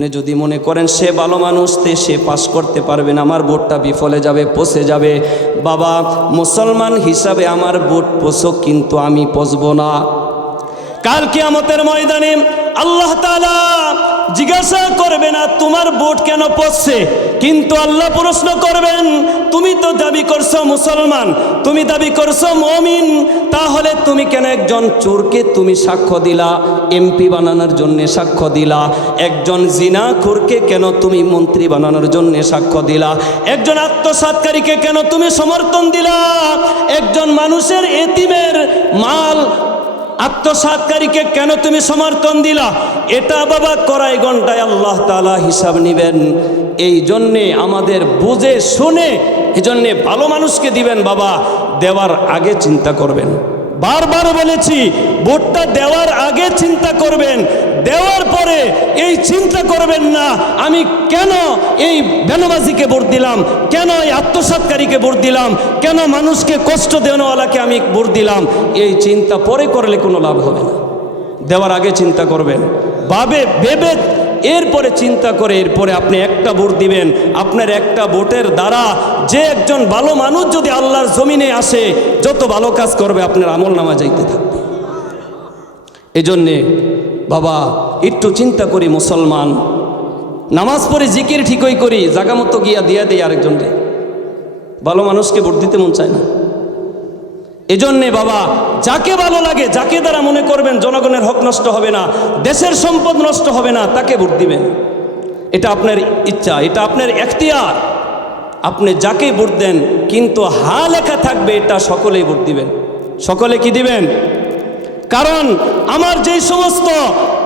যদি মনে করেন সে ভালো মানুষ সে পাস করতে পারবে না, আমার ভোটটা বিফলে যাবে, পচে যাবে, বাবা মুসলমান হিসাবে আমার ভোট পচুক, কিন্তু আমি পচব না। কাল কিয়ামতের ময়দানে আল্লাহ তাআলা জিজ্ঞাসা করবে না তোমার ভোট কেন পচছে, কিন্তু আল্লাহ প্রশ্ন করবেন তুমি তো দাবি করছো মুসলমান, তুমি দাবি করছো মুমিন, তাহলে তুমি কেন একজন চোরকে তুমি সাক্ষ্য দিলা এমপি বানানোর জন্য সাক্ষ্য দিলা, একজন জিনাখোরকে কেন তুমি মন্ত্রী বানানোর জন্য সাক্ষ্য দিলা, একজন আত্মসাৎকারীকে কেন তুমি সমর্থন দিলা, একজন মানুষের এতিমের মাল আত্মসাৎকারীকে কেন তুমি সমর্থন দিলা? এটা বাবা কড়াই ঘন্টায় আল্লাহ তাআলা হিসাব নেবেন। এই জন্যে আমাদের বুঝে শুনে এজন্যে ভালো মানুষকে দিবেন, বাবা দেওয়ার আগে চিন্তা করবেন। বারবার বলেছি ভোটটা দেওয়ার আগে চিন্তা করবেন, দেওয়ার পরে এই চিন্তা করবেন না আমি কেন এই বেনমাজিকে ভোট দিলাম, কেন এই আত্মসাৎকারীকে ভোট দিলাম, কেন মানুষকে কষ্ট দেওয়ালাকে আমি ভোট দিলাম। এই চিন্তা পরে করলে কোনো লাভ হবে না, দেওয়ার আগে চিন্তা করবেন, ভেবে এরপরে চিন্তা করে এরপরে আপনি একটা ভোট দিবেন। আপনার একটা ভোটের দ্বারা যে একজন ভালো মানুষ যদি আল্লাহর জমিনে আসে, যত ভালো কাজ করবে আপনার আমল নামা যাইতে থাকবে। এজন্যে বাবা একটু চিন্তা করি, মুসলমান নামাজ পড়ে জিকির ঠিকই করি, জাগা মতো গিয়া দিয়া দেই আরেকজনকে, ভালো মানুষকে ভোট দিতে মন চায় না। এজন্যে বাবা যাকে ভালো লাগে, যাকে দ্বারা মনে করবেন জনগণের হক নষ্ট হবে না, দেশের সম্পদ নষ্ট হবে না, তাকে ভোট দিবেন। এটা আপনার ইচ্ছা, এটা আপনার এখতিয়ার, আপনি যাকে ভোট দেন, কিন্তু হা লেখা থাকবে এটা সকলেই ভোট দিবেন। সকলে কি দিবেন? কারণ আমার যেই সমস্ত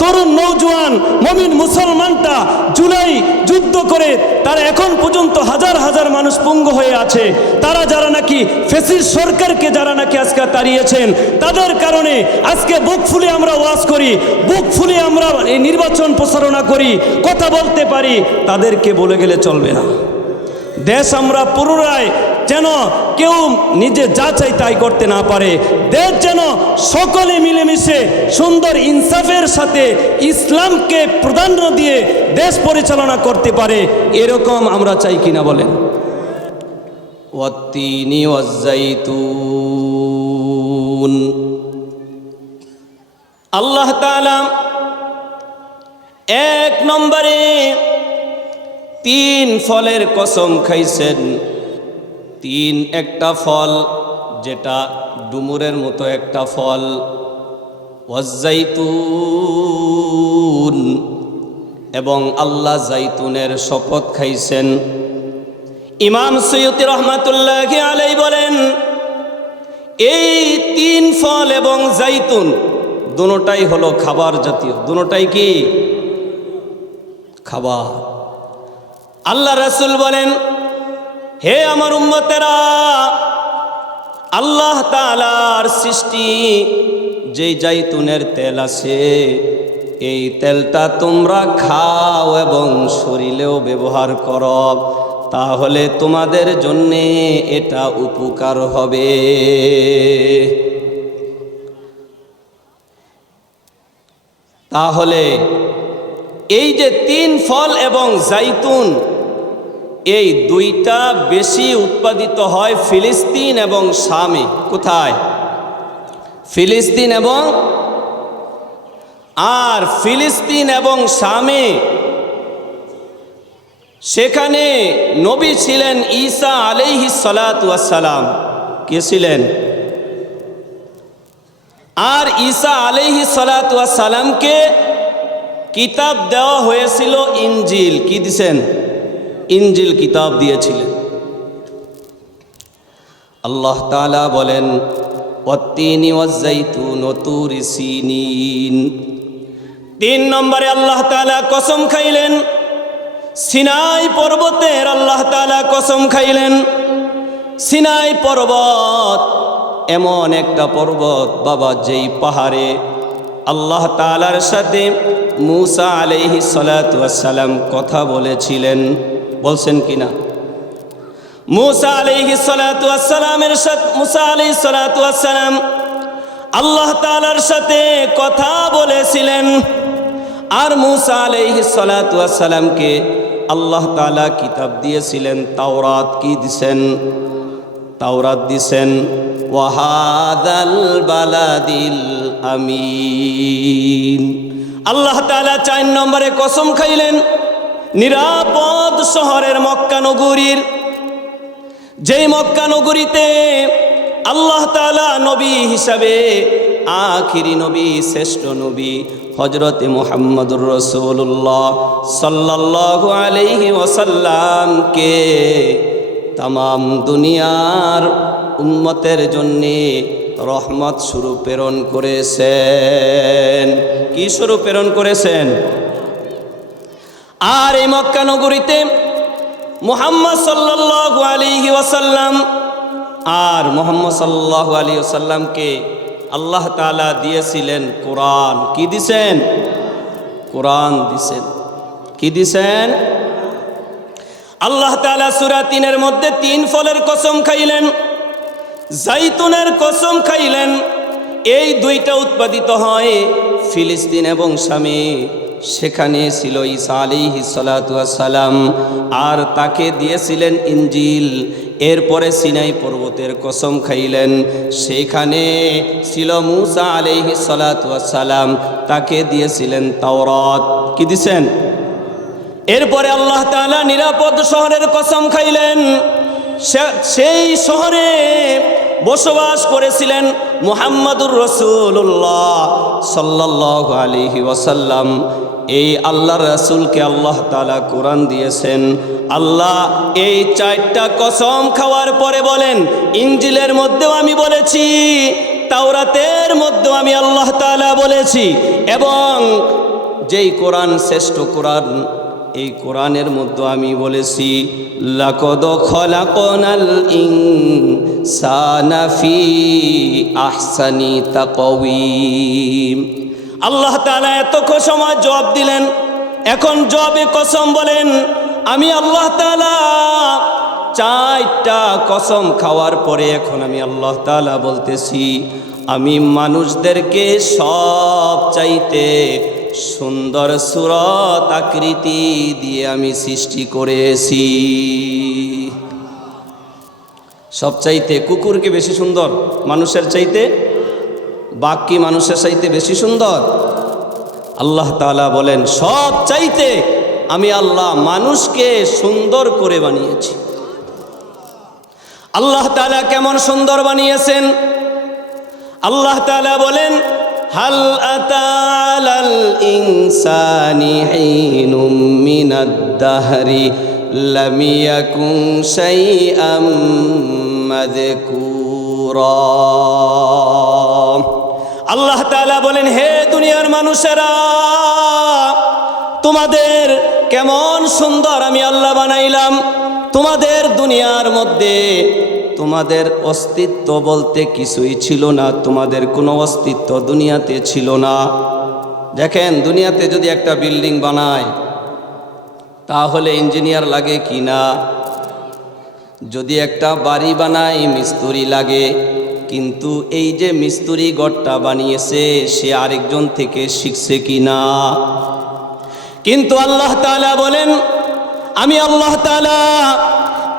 তরুণ নওজোয়ান মুমিন মুসলমানটা জুলাই যুদ্ধ করে তারা এখন পর্যন্ত হাজার হাজার মানুষ পঙ্গু হয়ে আছে, তারা যারা নাকি ফেসির সরকারকে যারা নাকি আজকে তাড়িয়েছেন, তাদের কারণে আজকে বুক ফুলে আমরা ওয়াজ করি, বুক ফুলে আমরা এই নির্বাচন প্রচারণা করি, কথা বলতে পারি, তাদেরকে বলে গেলে চলবে না। দেশ আমরা পুনরায় যেন কেউ নিজে যা চাই তাই করতে না পারে, দেশ যেন সকলে মিলেমিশে সুন্দর ইনসাফের সাথে ইসলামকে প্রাধান্য দিয়ে দেশ পরিচালনা করতে পারে, এরকম আমরা চাই কিনা বলেন? ওয়াত্তিনি ওয়াজ্জাইতুন, আল্লাহ তাআলা এক নম্বরে 3 ফলের কসম খাইছেন। 3 একটা ফল যেটা ডুমুরের মতো একটা ফল, ওয়াজ্জাইতুন, এবং আল্লাহ জাইতুনের শপথ খাইছেন। ইমাম সৈয়দি রহমাতুল্লাহি আলাইহি বলেন এই 3 ফল এবং জাইতুন দুটোটাই হলো খাবার জাতীয়, দুটোটাই কি খাবার। আল্লাহ রাসূল বলেন হে আমার উম্মতেরা, আল্লাহ তাআলার সৃষ্টি যেই জাইতুনের তেল আছে, এই তেলটা তোমরা খাও এবং শরীরেও ব্যবহার করো, তাহলে তোমাদের জন্যে এটা উপকার হবে। তাহলে এই যে 3 ফল এবং জাইতুন, এই দুইটা বেশি উৎপাদিত হয় ফিলিস্তিন এবং শামে। কোথায়? ফিলিস্তিন এবং ফিলিস্তিন এবং শামে। সেখানে নবী ছিলেন ঈসা আলাইহিস সালাতু ওয়াস সালাম। কে ছিলেন? আর ঈসা আলাইহিস সালাতু ওয়াস সালামকে কিতাব দেওয়া হয়েছিল ইনজিল। কি দিয়েছেন? ইনজিল কিতাব দিয়েছিলেন। আল্লাহ তাআলা বলেন ওয়াত্তিনি ওয়াজ্জাইতুন ওয়া তুরি সিনিন। 3 নম্বরে আল্লাহ তাআলা কসম খাইলেন, সিনাই পর্বতের আল্লাহ তাআলা কসম খাইলেন। সিনাই পর্বত এমন একটা পর্বত বাবা, যেই পাহাড়ে আল্লাহ তাআলার সাথে মূসা আলাইহিস সালাতু ওয়াস সালাম কথা বলেছিলেন। বলছেন কিনা? মূসা আলাইহিস সালাতু ওয়াস সালামের সাথে মূসা আলাইহিস সালাতু ওয়াস সালাম আল্লাহ তাআলার সাথে কথা বলেছিলেন। আর মূসা আলাইহিস সালাতু ওয়াস সালামকে আল্লাহ তাআলা কিতাব দিয়েছিলেন তাওরাত। কি দিছেন? তাওরাত দিছেন। ওয়া হাযাল বালাদিল আমিন। আল্লাহ তাআলা 4 নম্বরে কসম খাইলেন নিরাপদ শহরের মক্কা নগরীর, যেই মক্কা নগরীতে আল্লাহ তাআলা নবী হিসাবে আখিরি নবী, শ্রেষ্ঠ নবী হযরতে মুহাম্মদুর রাসূলুল্লাহ সাল্লাল্লাহু আলাইহি ওয়াসাল্লামকে তামাম দুনিয়ার উম্মতের জন্যে রহমত স্বরূপ প্রেরণ করেছেন। কি স্বরূপ প্রেরণ করেছেন? আর এই মক্কা নগরীতে মুহাম্মদ সাল্লাল্লাহু আলাইহি ওয়াসাল্লাম আর মুহাম্মদ সাল্লাল্লাহু আলাইহি ওয়াসাল্লামকে আল্লাহ তাআলা দিয়েছিলেন কোরআন। কি দিছেন? কোরআন দিছেন। কি দিছেন? আল্লাহ তাআলা সূরা 3-এর মধ্যে 3 ফলের কসম খাইলেন, জাইতুনের কসম খাইলেন। এই দুইটা উৎপাদিত হয় ফিলিস্তিন এবং শামে। সেখানে ছিল ঈসা আলাইহিস সালাতু ওয়াস সালাম, আর তাকে দিয়েছিলেন ইনজিল। এরপরে সিনাই পর্বতের কসম খাইলেন, সেখানে ছিল মূসা আলাইহিস সালাতু ওয়াস সালাম, তাকে দিয়েছিলেন তাওরাত। কি দিছেন? এরপরে আল্লাহ তাআলা নিরাপদ শহরের কসম খাইলেন, সেই শহরে বসবাস করেছিলেন মুহাম্মদুর রাসূলুল্লাহ সাল্লাল্লাহু আলাইহি ওয়াসাল্লাম। এই আল্লাহর রাসূলকে আল্লাহ তাআলা কোরআন দিয়েছেন। আল্লাহ এই 4টা কসম খাওয়ার পরে বলেন, ইনজিলের মধ্যেও আমি বলেছি, তাওরাতের মধ্যেও আমি আল্লাহ তাআলা বলেছি, এবং যেই কোরআন শ্রেষ্ঠ কোরআন, এই কোরআনের মধ্যে আমি বলেছি, লাকাদ খলাকনাল ইনসানা ফি আহসানি তাকওয়িম। আল্লাহ তাআলা এত সময় জবাব দিলেন, এখন জবাবে কসম বলেন, আমি আল্লাহ তাআলা 4টা কসম খাওয়ার পরে এখন আমি আল্লাহ তাআলা বলতেছি, আমি মানুষদেরকে সব চাইতে সুন্দর সূরত আকৃতি দিয়ে আমি সৃষ্টি করেছি। সব চাইতে কুকুরকে বেশি সুন্দর মানুষের চাইতে? বাঘ কি মানুষের চাইতে বেশি সুন্দর? আল্লাহ তাআলা বলেন, সব চাইতে আমি আল্লাহ মানুষকে সুন্দর করে বানিয়েছি। আল্লাহ তাআলা কেমন সুন্দর বানিয়েছেন? আল্লাহ তাআলা বলেন, হাল আতালাল ইনসানি হিনুম মিনাদ দাহরি লাম ইয়াকুন শাইআম মাযকুরা। আল্লাহ তাআলা বলেন, হে দুনিয়ার মানুষেরা, তোমাদের কেমন সুন্দর আমি আল্লাহ বানাইলাম। তোমাদের দুনিয়ার মধ্যে তোমাদের অস্তিত্ব বলতে কিছুই ছিল না, তোমাদের কোনো অস্তিত্ব দুনিয়াতে ছিল না। দেখেন, দুনিয়াতে যদি একটা বিল্ডিং বানায় তাহলে ইঞ্জিনিয়ার লাগে কি না? যদি একটা বাড়ি বানায় মিস্ত্রি লাগে, কিন্তু এই যে মিস্ত্রি ঘরটা বানিয়েছে সে আরেকজন থেকে শিখছে কি না? কিন্তু আল্লাহ তাআলা বলেন, আমি আল্লাহ তাআলা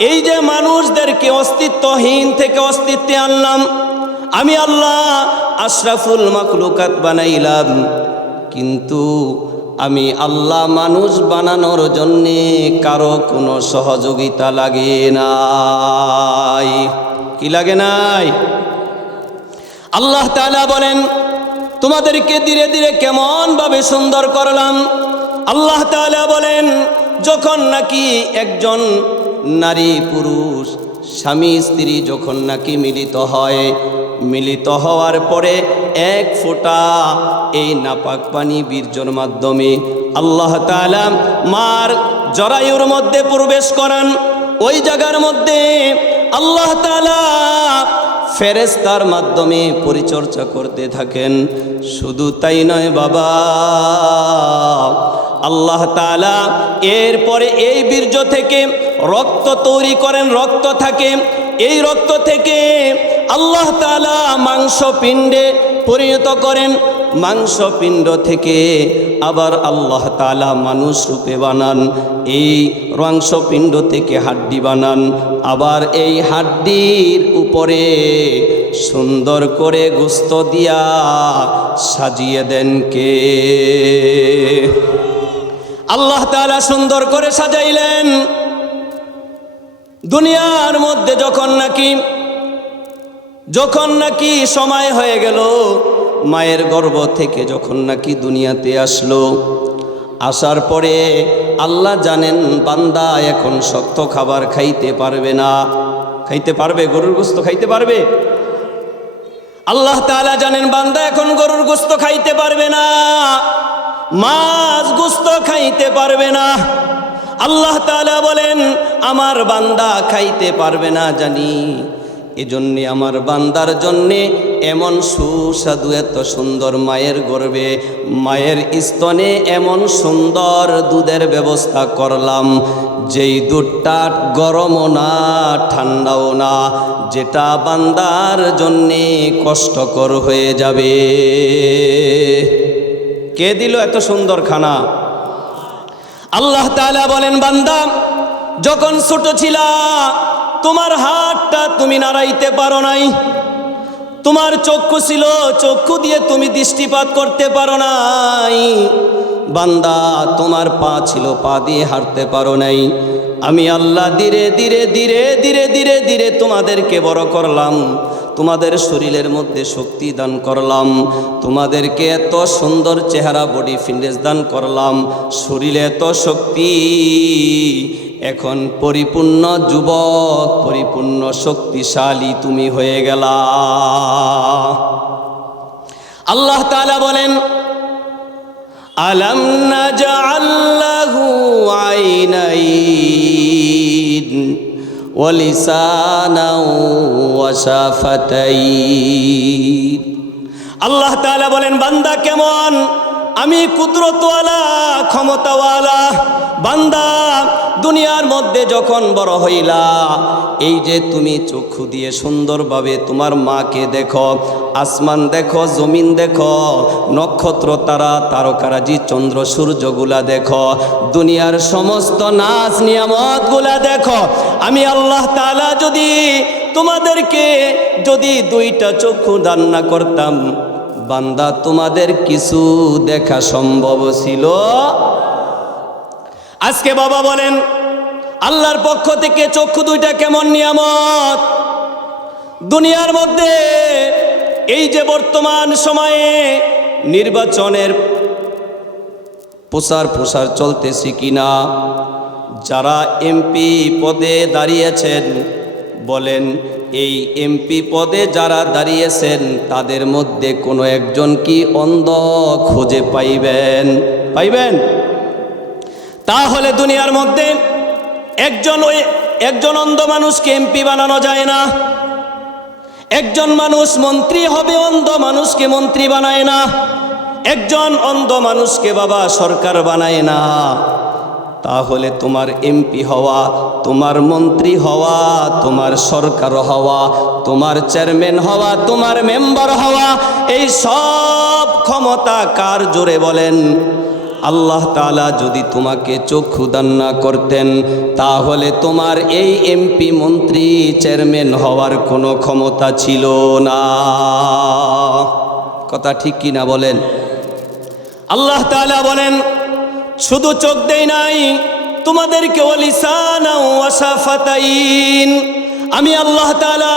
এই যে মানুষদেরকে অস্তিত্বহীন থেকে অস্তিত্বে আনলাম, আমি আল্লাহ আশরাফুল মাখলুকাত বানাইলাম, কিন্তু আমি আল্লাহ মানুষ বানানোর জন্যে কারো কোনো সহযোগিতা লাগে নাই। কি লাগে নাই? আল্লাহ তাআলা বলেন, তোমাদেরকে ধীরে ধীরে কেমন ভাবে সুন্দর করলাম। আল্লাহ তাআলা বলেন, যখন নাকি একজন নারী পুরুষ স্বামী স্ত্রী যখন নাকি মিলিত হয়, মিলিত হওয়ার পরে এক ফোঁটা এই নাপাক পানি বীর্যর মাধ্যমে আল্লাহ তাআলা মার জরায়ুর মধ্যে প্রবেশ করান। ওই জায়গার মধ্যে আল্লাহ তাআলা ফেরেশতার মাধ্যমে পরিচর্যা করতে থাকেন। শুধু তাই নয় বাবা, আল্লাহ তাআলা এরপরে এই বীর্য থেকে রক্ত তৈরি করেন, রক্ত থাকে। এই রক্ত থেকে আল্লাহ তাআলা মাংস পিণ্ডে পরিণত করেন। মাংসপিণ্ড থেকে আবার আল্লাহ তাআলা মানুষ রূপে বানান, এই মাংসপিণ্ড থেকে হাড্ডি বানান, আবার এই হাড্ডির উপরে সুন্দর করে গোশত দিয়া সাজিয়ে দেন কে? আল্লাহ তাআলা সুন্দর করে সাজাইলেন। দুনিয়ার মধ্যে যখন নাকি সময় হয়ে গেল, মায়ের গর্ভ থেকে যখন নাকি দুনিয়াতে আসলো, আসার পরে আল্লাহ জানেন বান্দা এখন শক্ত খাবার খাইতে পারবে না। খাইতে পারবে? গরুর গোশত খাইতে পারবে? আল্লাহ তাআলা জানেন বান্দা এখন গরুর গোশত খাইতে পারবে না, মাছ গোশত খাইতে পারবে না। আল্লাহ তাআলা বলেন আমার বান্দা খাইতে পারবে না জানি, এজন্যে আমার বান্দার জন্যে এমন সুস্বাদু এত সুন্দর মায়ের গর্ভে মায়ের স্তনে এমন সুন্দর দুধের ব্যবস্থা করলাম, যেই দুধটা গরমও না ঠান্ডাও না, যেটা বান্দার জন্যে কষ্টকর হয়ে যাবে। কে দিল এত সুন্দর খানা? আল্লাহ তাআলা বলেন বান্দা যখন ছোট ছিলা তোমার হাতটা তুমি নাড়াইতে পারো নাই, তোমার চক্ষু ছিল চক্ষু দিয়ে তুমি দৃষ্টিপাত করতে পারো নাই, বান্দা তোমার পা ছিল পা দিয়ে হাঁটতে পারো নাই। আমি আল্লাহ ধীরে ধীরে ধীরে ধীরে ধীরে ধীরে তোমাদেরকে বড় করলাম, তোমাদের শরীরের মধ্যে শক্তি দান করলাম, তোমাদেরকে এত সুন্দর চেহারা বডি ফিটনেস দান করলাম, শরীরে এত শক্তি, এখন পরিপূর্ণ যুবক পরিপূর্ণ শক্তিশালী তুমি হয়ে গেলা। আল্লাহ তাআলা বলেন আলাম নাজআল লাহু আইনাইন ওয়া লিসানাও ওয়া শাফাতাইন। আল্লাহ তাআলা বলেন বান্দা কেমন? আমি কুদরতওয়ালা ক্ষমতাওয়ালা বান্দা। দুনিয়ার মধ্যে যখন বড় হইলা, এই যে তুমি চক্ষু দিয়ে সুন্দরভাবে তোমার মাকে দেখো, আসমান দেখো, জমিন দেখো, নক্ষত্র তারা তারকারাজি চন্দ্র সূর্যগুলা দেখো, দুনিয়ার সমস্ত নাজ নিয়ামতগুলা দেখো। আমি আল্লাহ তাআলা যদি তোমাদেরকে যদি দুইটা চক্ষু দান না করতাম, বান্দা তোমাদের কিছু দেখা সম্ভব ছিল? আজকে বাবা বলেন আল্লাহর পক্ষ থেকে চক্ষু দুইটা কেমন নিয়ামত। দুনিয়ার মধ্যে এই যে বর্তমান সময়ে নির্বাচনের প্রচার চলতেছে কিনা, যারা এমপি পদে দাঁড়িয়েছেন বলেন এই এমপি পদে যারা দাঁড়িয়েছেন তাদের মধ্যে কোনো একজন কি অন্ধ খুঁজে পাইবেন? তাহলে দুনিয়ার মধ্যে একজন অন্ধ মানুষকে এমপি বানানো যায় না, একজন মানুষ মন্ত্রী হবে অন্ধ মানুষকে মন্ত্রী বানায় না, একজন অন্ধ মানুষকে বাবা সরকার বানায় না। তাহলে তোমার এমপি হওয়া, তোমার মন্ত্রী হওয়া, তোমার সরকার হওয়া, তোমার চেয়ারম্যান হওয়া, তোমার মেম্বার হওয়া, এই সব ক্ষমতা কার জোরে বলেন? আল্লাহ তাআলা যদি তোমাকে চক্ষু দান না করতেন, তাহলে তোমার এই এমপি মন্ত্রী চেয়ারম্যান হওয়ার কোনো ক্ষমতা ছিল না। কথা ঠিক কি না বলেন? আল্লাহ তাআলা বলেন শুধু চোখ দেই নাই তোমাদেরকে, ওয়ালিসানা ওয়া শাফাতাইন। আমি আল্লাহ তাআলা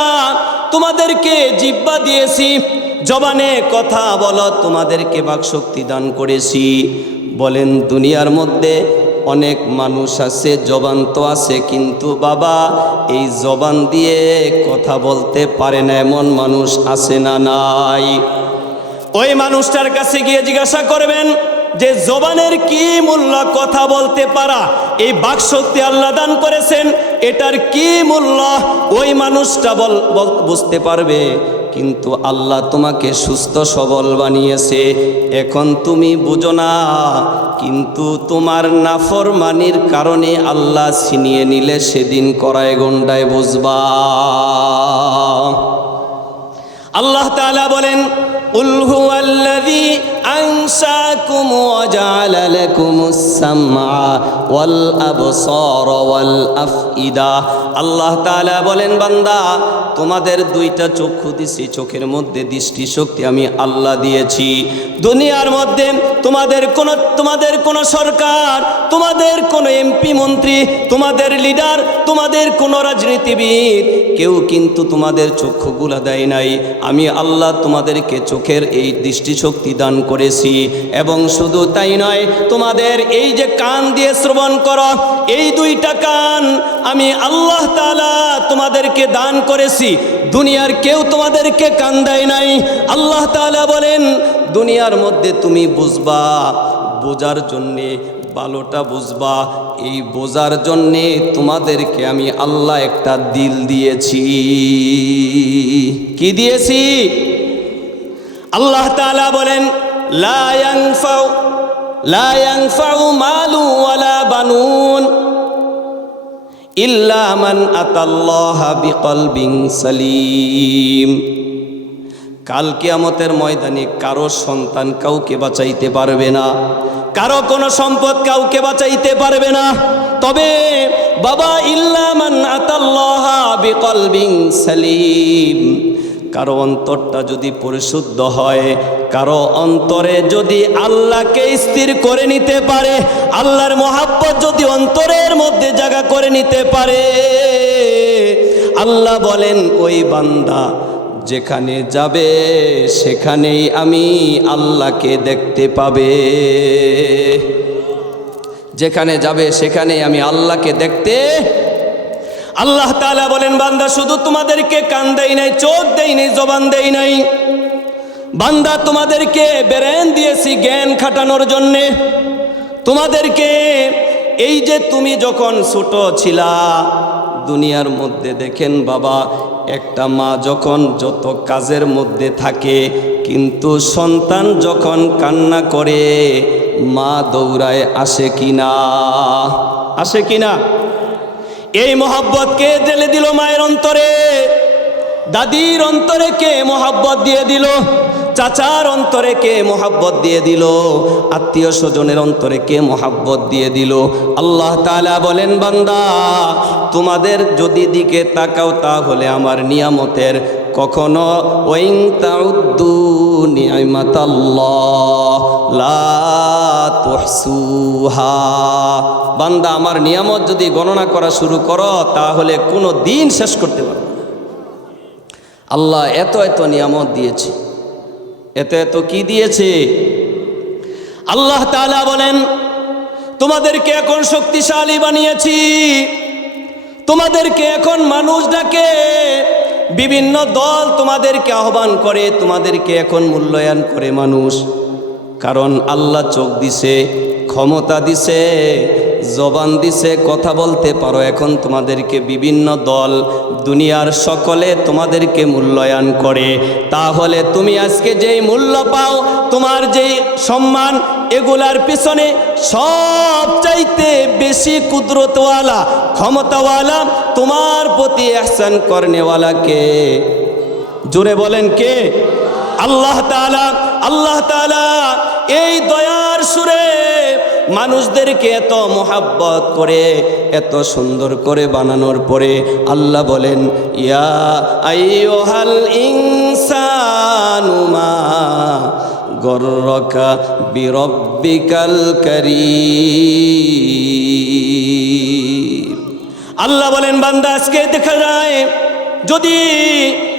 তোমাদেরকে জিহ্বা দিয়েছি, জবানে কথা বলো, তোমাদেরকে বাকশক্তি দান করেছি। বলেন দুনিয়ার মধ্যে অনেক মানুষ আছে, জবান তো আছে, কিন্তু বাবা এই জবান দিয়ে কথা বলতে পারে না, এমন মানুষ আছে না নাই? ওই মানুষটার কাছে গিয়ে জিজ্ঞাসা করবেন যে জবানের কি মূল্য, কথা বলতে পারা, এই বাকশক্তি আল্লাহ দান করেছেন, এটার কি মূল্য ওই মানুষটা বুঝতে পারবে। কিন্তু আল্লাহ তোমাকে সুস্থ সবল বানিয়েছে, এখন তুমি বুঝো না, কিন্তু তোমার নাফরমানির কারণে আল্লাহ ছিনিয়ে নিলে সেদিন কড়ায় গন্ডায় বুঝবা। আল্লাহ তাআলা বলেন, কুল হুয়াল্লাযী আনশাকুম ওয়া জাআলা লাকুমুস সামআ ওয়াল আবসারা ওয়াল আফইদা। আল্লাহ তাআলা বলেন, বান্দা তোমাদের দুইটা চক্ষু দিছি, চোখের মধ্যে দৃষ্টি শক্তি আমি আল্লাহ দিয়েছি। দুনিয়ার মধ্যে তোমাদের কোন সরকার, তোমাদের কোন এমপি মন্ত্রী, তোমাদের লিডার, তোমাদের কোন রাজনীতিবিদ কেউ কিন্তু তোমাদের চক্ষুগুলা দেয় নাই। আমি আল্লাহ তোমাদেরকে চোখের এই দৃষ্টিশক্তি দান করেছি। এবং শুধু তাই নয়, তোমাদের এই যে কান দিয়ে শ্রবণ করো, এই দুইটা কান আমি আল্লাহ তাআলা তোমাদেরকে দান করেছি। দুনিয়ার কেউ তোমাদেরকে কান দেয় নাই। আল্লাহ তাআলা বলেন, দুনিয়ার মধ্যে তুমি বুঝবা, বোঝার জন্যে ভালোটা বুঝবা, এই বোঝার জন্যে তোমাদেরকে আমি আল্লাহ একটা দিল দিয়েছি। কি দিয়েছি? আল্লাহ তাআলা বলেন, লা ইয়ানফাউ মালু ওয়ালা বানুন ইল্লা মান আতাল্লাহা বিকলবিন সালিম। কাল কিয়ামতের ময়দানে কারো সন্তান কাউকে বাঁচাইতে পারবে না, কারো কোনো সম্পদ কাউকে বাঁচাইতে পারবে না। তবে বাবা, ইল্লা মান আতাল্লাহা বিকলবিন সালিম, কারো অন্তরটা যদি পরিশুদ্ধ হয়, কারো অন্তরে যদি আল্লাহকে স্থির করে নিতে পারে, আল্লাহর মহাব্বত যদি অন্তরের মধ্যে জায়গা করে নিতে পারে, আল্লাহ বলেন ওই বান্দা যেখানে যাবে সেখানেই আমি আল্লাহকে দেখতে পাবে। যেখানে যাবে সেখানেই আমি আল্লাহকে দেখতে। আল্লাহ তাআলা বলেন, বান্দা শুধু তোমাদেরকে কান দেই নাই, চোখ দেই নাই, জবান দেই নাই, বান্দা তোমাদেরকে ব্রেন দিয়েছি জ্ঞান খাটানোর জন্যে। তোমাদেরকে এই যে তুমি যখন ছোট ছিলা, দুনিয়ার মধ্যে দেখেন বাবা, একটা মা যখন যত কাজের মধ্যে থাকে, কিন্তু সন্তান যখন কান্না করে মা দৌড়ায় আসে কিনা? আসে কিনা? এই মহব্বত কে ঢেলে দিল মায়ের অন্তরে? দাদির অন্তরে কে মহব্বত দিয়ে দিল? চাচার অন্তরে কে মহব্বত দিয়ে দিল? আত্মীয় স্বজনের অন্তরে কে মহব্বত দিয়ে দিল? আল্লাহ তাআলা বলেন, বান্দা তোমাদের যদি দিকে তাকাও তাহলে আমার নিয়ামতের কখনো ওয়াইন তাউদ্দু নি'মাতাল্লাহ লা তুহসুহা, বান্দা আমার নিয়ামত যদি গণনা করা শুরু করো তাহলে কোনো দিন শেষ করতে পারবে না। আল্লাহ এত এত নিয়ামত দিয়েছে, এত এত কি দিয়েছে? আল্লাহ তাআলা বলেন, তোমাদেরকে এখন শক্তিশালী বানিয়েছি, তোমাদেরকে এখন মানুষ ডাকে, বিভিন্ন দল তোমাদেরকে আহ্বান করে, তোমাদেরকে এখন মূল্যায়ন করে মানুষ। কারণ আল্লাহ চোখ দিছে, ক্ষমতা দিছে, জবান দিছে, কথা বলতে পারো। এখন তোমাদেরকে বিভিন্ন দল, দুনিয়ার সকলে তোমাদেরকে মূল্যায়ন করে। তাহলে তুমি আজকে যেই মূল্য পাও, তোমার যেই সম্মান, এগুলার পিছনে সবচাইতে বেশি কুদরতওয়ালা, ক্ষমতাওয়ালা, তোমার প্রতি ইহসান করনেওয়ালা কে? জোরে বলেন কে? আল্লাহ তাআলা। আল্লাহ তাআলা এই দয়ার সুরে মানুষদেরকে এত মোহাব্বত করে, এত সুন্দর করে বানানোর পরে আল্লাহ বলেন, ইয়া আইয়ুহাল ইনসানু মা গররাকা বিরব্বিকাল কারীম। আল্লাহ বলেন, বান্দা আজকে দেখা যায় যদি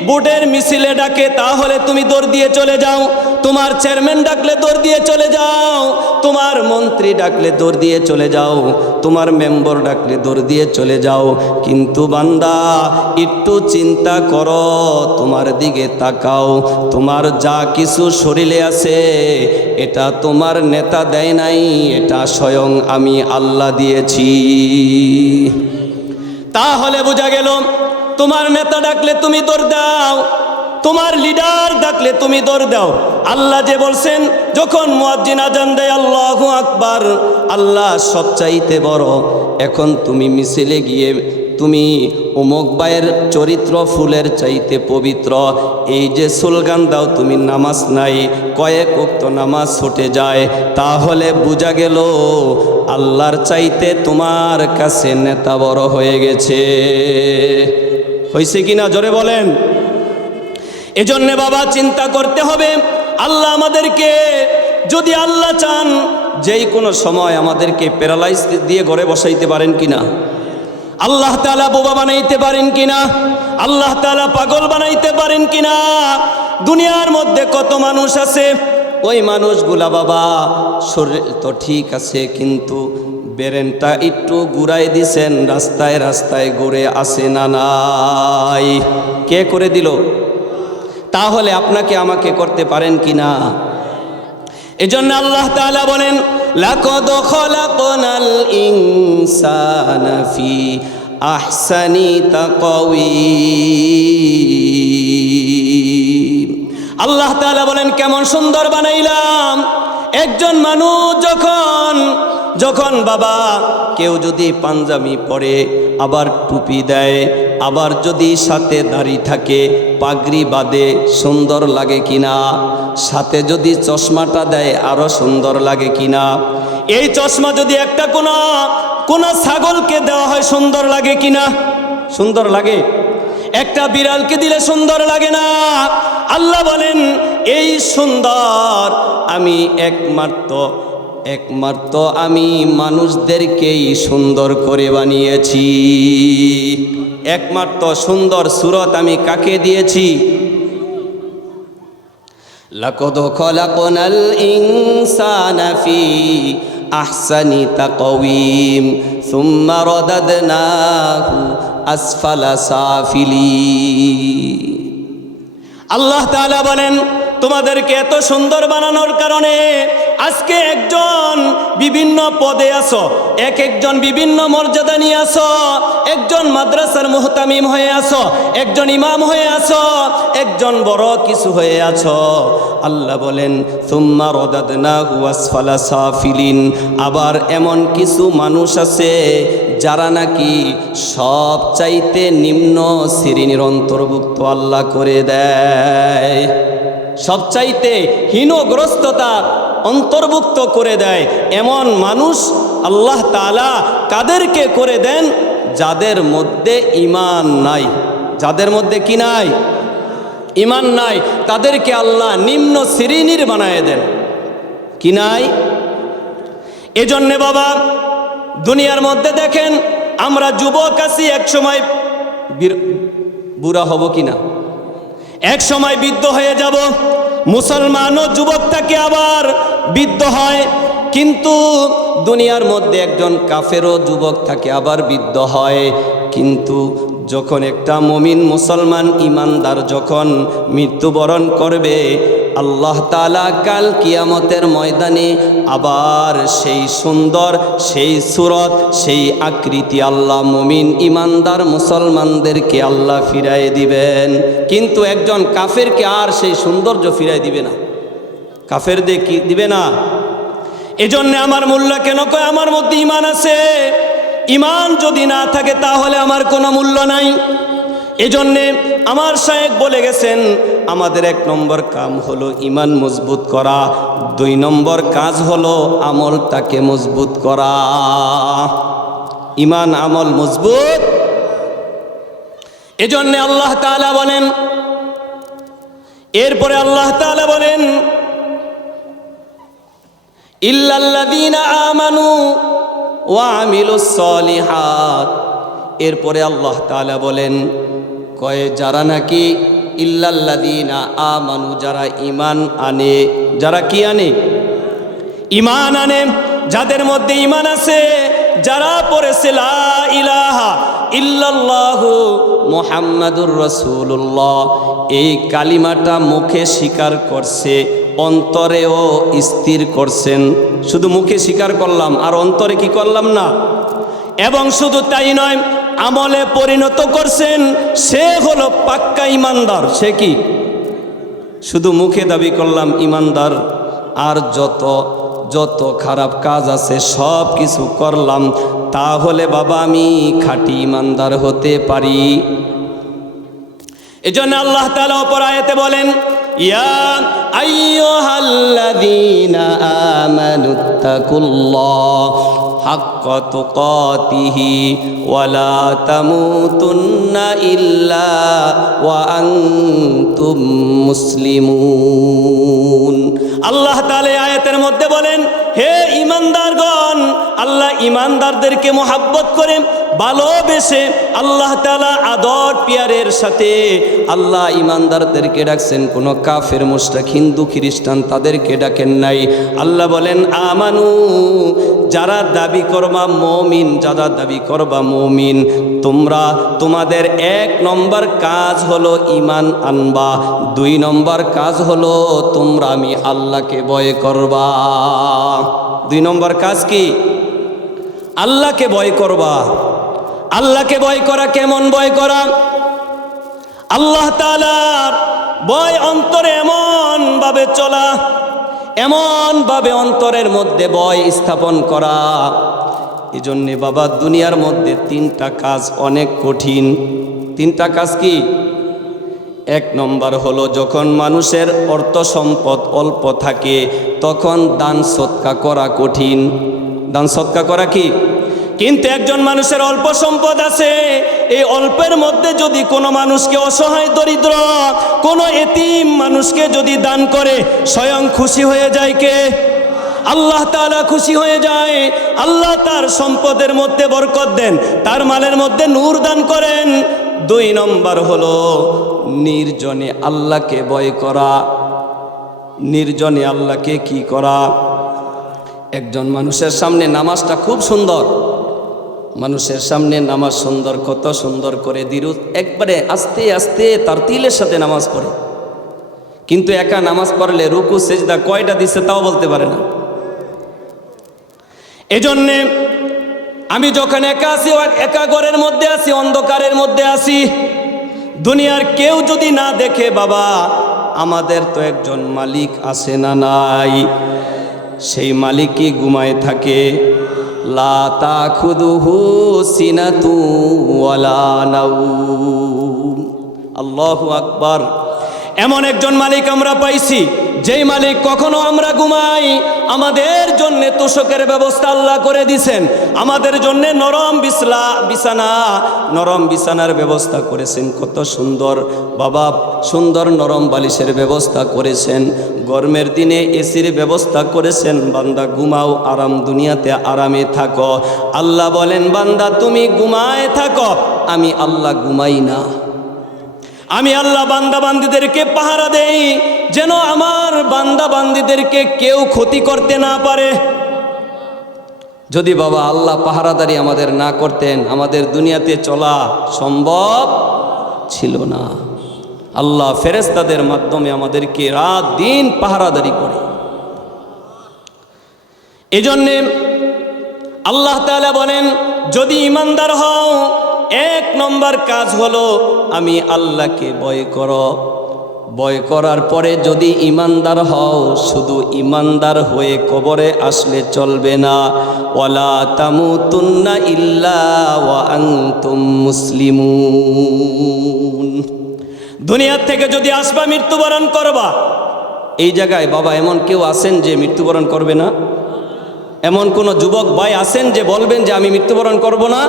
ভোটের মিছিলে ডাকে তাহলে তুমি দৌড় দিয়ে চলে যাও, তোমার চেয়ারম্যান ডাকলে দৌড় দিয়ে চলে যাও, তোমার মন্ত্রী ডাকলে দৌড় দিয়ে চলে যাও, তোমার মেম্বার ডাকলে দৌড় দিয়ে চলে যাও। কিন্তু বান্দা একটু চিন্তা করো, তোমার দিকে তাকাও, তোমার যা কিছু শরীরে আছে এটা তোমার নেতা দেয় নাই, এটা স্বয়ং আমি আল্লাহ দিয়েছি। তাহলে বোঝা গেল, তোমার নেতা ডাকলে তুমি দৌড় দাও, তোমার লিডার ডাকলে তুমি দৌড় দাও। আল্লাহ যে বলছেন, যখন মুয়াজ্জিন আজান দেয় আল্লাহু আকবার, আল্লাহ সবচাইতে বড়। এখন তুমি মিছিলে গিয়ে তুমি অমুক ভাইয়ের চরিত্র ফুলের চাইতে পবিত্র, এই যে স্লোগান দাও তুমি নামাজ নাই, কয়েক ওয়াক্ত নামাজ ছুটে যায়, তাহলে বোঝা গেল আল্লাহর চাইতে তোমার কাছে নেতা বড় হয়ে গেছে। হয়েছে কিনা জোরে বলেন। এজন্যে বাবা চিন্তা করতে হবে, আল্লাহ আমাদেরকে, যদি আল্লাহ চান যেই কোনো সময় আমাদেরকে প্যারালাইজ দিয়ে ঘরে বসাইতে পারেন কিনা, আল্লাহ তাআলা বোবা বানাইতে পারেন কিনা, আল্লাহ তাআলা পাগল বানাইতে পারেন কিনা। দুনিয়ার মধ্যে কত মানুষ আছে, ওই মানুষগুলা বাবা শরীর তো ঠিক আছে কিন্তু ব্রেনটা একটু ঘুরাই দিছেন, রাস্তায় রাস্তায় ঘুরে আসে না নাই। কে করে দিল? তাহলে আপনাকে আমাকে করতে পারেন কিনা? এজন্য আল্লাহ তাআলা বলেন, লাকাদ খলাকনাল ইনসানা ফি আহসানি তাকওয়িম। আল্লাহ তাআলা বলেন কেমন সুন্দর বানাইলাম। একজন মানুষ যখন বাবা কেউ যদি পাঞ্জাবি পরে আবার টুপি দেয়, আবার যদি সাথে দাড়ি থাকে, পাগড়ি বাঁধে, সুন্দর লাগে কিনা? সাথে যদি চশমাটা দেয় আরো সুন্দর লাগে কিনা? এই চশমা যদি একটা কোন ছাগলকে দেওয়া হয় সুন্দর লাগে কিনা? সুন্দর লাগে। একটা বিড়ালকে দিলে সুন্দর লাগে না। আল্লাহ বলেন এই সুন্দর আমি একমাত্র আমি মানুষদেরকেই সুন্দর করে বানিয়েছি। একমাত্র সুন্দর সুরত আমি কাকে দিয়েছি? লাকাদ খলাকনাল ইনসানা ফি আহসানি তাকওয়িম সুম্মা রাদাদনাহু আসফালা সাফিলিন। আল্লাহ তাআলা বলেন তোমাদেরকে এত সুন্দর বানানোর কারণে আজকে একজন বিভিন্ন পদে আছো, একজন বিভিন্ন মর্যাদা নিয়ে আসো, একজন মাদ্রাসার মুহতামিম হয়ে আছো, একজন ইমাম হয়ে আছো, একজন বড় কিছু হয়ে আছো। আল্লাহ বলেন সুম্মা রাদাদনাহু আসফালা সাফিলিন। আবার এমন কিছু মানুষ আছে যারা নাকি সব চাইতে নিম্ন শ্রেণীর অন্তর্ভুক্ত আল্লাহ করে দেয়, সবচাইতে হীনগ্রস্ততার অন্তর্ভুক্ত করে দেয়। এমন মানুষ আল্লাহ তাআলা কাদেরকে করে দেন? যাদের মধ্যে ঈমান নাই। যাদের মধ্যে কি নাই? ঈমান নাই। তাদেরকে আল্লাহ নিম্ন শ্রেণীর বানায় দেন। কি নাই? এজন্যে বাবা দুনিয়ার মধ্যে দেখেন আমরা যুবক আছি, এক সময় বুড়া হব কিনা, এক সময় বৃদ্ধ হয়ে যাব। মুসলমানও যুবক থাকে আবার বৃদ্ধ হয়, কিন্তু দুনিয়ার মধ্যে একজন কাফেরও যুবক থাকে আবার বৃদ্ধ হয়। কিন্তু যখন একটা মুমিন মুসলমান ইমানদার যখন মৃত্যুবরণ করবে, আল্লাহ তাআলা কাল কিয়ামতের ময়দানে আবার সেই সুন্দর, সেই সুরত, সেই আকৃতি আল্লাহ মুমিন ইমানদার মুসলমানদেরকে আল্লাহ ফিরাই দিবেন। কিন্তু একজন কাফেরকে আর সেই সৌন্দর্য ফিরাই দিবে না। কাফেরদের কি দিবে না? এজন্য আমার মোল্লা কেন কয় আমার মধ্যে ঈমান আছে। ঈমান যদি না থাকে তাহলে আমার কোনো মূল্য নাই। এজন্যে আমার শায়েখ বলে গেছেন আমাদের 1 নম্বর কাম হলো ঈমান মজবুত করা, 2 নম্বর কাজ হলো আমলটাকে মজবুত করা। ঈমান আমল মজবুত। এজন্যে আল্লাহ তাআলা বলেন, এরপরে আল্লাহ তাআলা বলেন ইল্লাল্লাযীনা আমানু ওয়া আমিলুস সলিহাত। এরপরে আল্লাহ তাআলা বলেন কয় যারা নাকি ইল্লাল্লাযীনা আমানু, যারা ঈমান আনে, যারা কি আনে? ঈমান আনে। যাদের মধ্যে ঈমান আছে, যারা পড়েছে লা ইলাহা ইল্লাল্লাহু মুহাম্মাদুর রাসূলুল্লাহ, এই কালিমাটা মুখে স্বীকার করছে, অন্তরেও স্থির করছেন। শুধু মুখে স্বীকার করলাম আর অন্তরে কি করলাম না। এবং শুধু তাই নয়, আমলে পরিণত করছেন, সে হলো পাক্কা ইমানদার। সে কি? শুধু মুখে দাবি করলাম ইমানদার, আর যত খারাপ কাজ আছে সব কিছু করলাম, তাহলে বাবা আমি খাঁটি ইমানদার হতে পারি। এজন্য আল্লাহ তাআলা অপর আয়াতে বলেন, ইয়া আইয়ুহাল্লাযীনা আমানুত্তাকুল্লাহ হাক্কা তুকাতিহি ওয়া লা তামুতুন্না ইল্লা ওয়া আনতুম মুসলিমুন। আল্লাহ তাআলা আয়াতের মধ্যে বলেন, হে ঈমানদারগণ, আল্লাহ ঈমানদারদেরকে মোহাব্বত করে ভালোবেসে আল্লাহ তাআলা আদর পিয়ারের সাথে আল্লাহ ঈমানদারদেরকে ডাকছেন, কোনো কাফের মুশরিক হিন্দু খ্রিস্টান তাদেরকে ডাকেন নাই। আল্লাহ বলেন আমানু, যারা দাবি করবা মুমিন, যারা দাবি করবা মুমিন, তোমরা তোমাদের 1 নম্বর কাজ হলো ঈমান আনবা, 2 নম্বর কাজ হলো তোমরা আমি আল্লাহকে ভয় করবা। 2 নম্বর কাজ কি? আল্লাহকে ভয় করবা। আল্লাহকে ভয় করা কেমন ভয় করা? আল্লাহ তাআলার ভয় অন্তরে এমন ভাবে চলা, এমন ভাবে অন্তরের মধ্যে ভয় স্থাপন করা। এজন্যে বাবা দুনিয়ার মধ্যে 3টা কাজ অনেক কঠিন। 3টা কাজ কি? 1 নম্বর হলো যখন মানুষের অর্থ সম্পদ অল্প থাকে তখন দান সদকা করা কঠিন। দান সদকা করা কি? কিন্তু একজন মানুষের অল্প সম্পদ আছে, এই অল্পের মধ্যে যদি কোনো মানুষকে, অসহায় দরিদ্র কোনো এতিম মানুষকে যদি দান করে, স্বয়ং খুশি হয়ে যায় কে? আল্লাহ তাআলা খুশি হয়ে যায়। আল্লাহ তার সম্পদের মধ্যে বরকত দেন, তার মালের মধ্যে নূর দান করেন। 2 নম্বর হলো নির্জনে আল্লাহকে ভয় করা। নির্জনে আল্লাহকে কি করা? একজন মানুষের সামনে নামাজটা খুব সুন্দর, মানুষের সামনে নামাজ সুন্দর, কত সুন্দর করে দিরুদ একবারে আস্তে আস্তে তার তিলের সাথে নামাজ পড়ে, কিন্তু একা নামাজ পড়লে রুকু সেজদা কয়টা দিছে তাও বলতে পারে না। এজন্যে আমি যখন একা আছি, একা ঘরের মধ্যে আছি, অন্ধকারের মধ্যে আছি, দুনিয়ার কেউ যদি না দেখে, বাবা আমাদের তো একজন মালিক আছে না নাই? সেই মালিকই ঘুমায় থাকে। লা তাখুদুহু সিনাতু ওয়ালা নাওম। আল্লাহু আকবার। এমন একজন মালিক আমরা পাইছি, যেই মালিক কখনো আমরা ঘুমাই, আমাদের জন্য তোষকের ব্যবস্থা আল্লাহ করে দিয়েছেন, আমাদের জন্য নরম বিছানা, নরম বিছানার ব্যবস্থা করেছেন, কত সুন্দর বাবা, সুন্দর নরম বালিশের ব্যবস্থা করেছেন, গরমের দিনে এসির ব্যবস্থা করেছেন। বান্দা ঘুমাও, আরাম, দুনিয়াতে আরামে থাকো। আল্লাহ বলেন বান্দা তুমি ঘুমায় থাকো, আমি আল্লাহ ঘুমাই না। আমি আল্লাহ বান্দা বান্দীদেরকে পাহারা দেই, যেন আমার বান্দা বান্দীদেরকে কেউ ক্ষতি করতে না পারে। যদি বাবা আল্লাহ পাহারাদারি আমাদের না করতেন, আমাদের দুনিয়াতে চলা সম্ভব ছিল না। আল্লাহ ফেরেশতাদের মাধ্যমে আমাদেরকে রাত দিন পাহারাদারি করে। এজন্যে আল্লাহ তাআলা বলেন, যদি ঈমানদার হও 1 নম্বর কাজ হলো আমি আল্লাহকে ভয় করো। ভয় করার পরে যদি ঈমানদার হও, শুধু ঈমানদার হয়ে কবরে আসলে চলবে না। ওয়ালা তামুতুন্না ইল্লা ওয়া আনতুম মুসলিমুন। দুনিয়ার থেকে যদি আসবা, মৃত্যুবরণ করবা, এই জায়গায় বাবা এমন কেউ আছেন যে মৃত্যুবরণ করবে না? এমন কোন যুবক ভাই আছেন যে বলবেন যে আমি মৃত্যুবরণ করব না?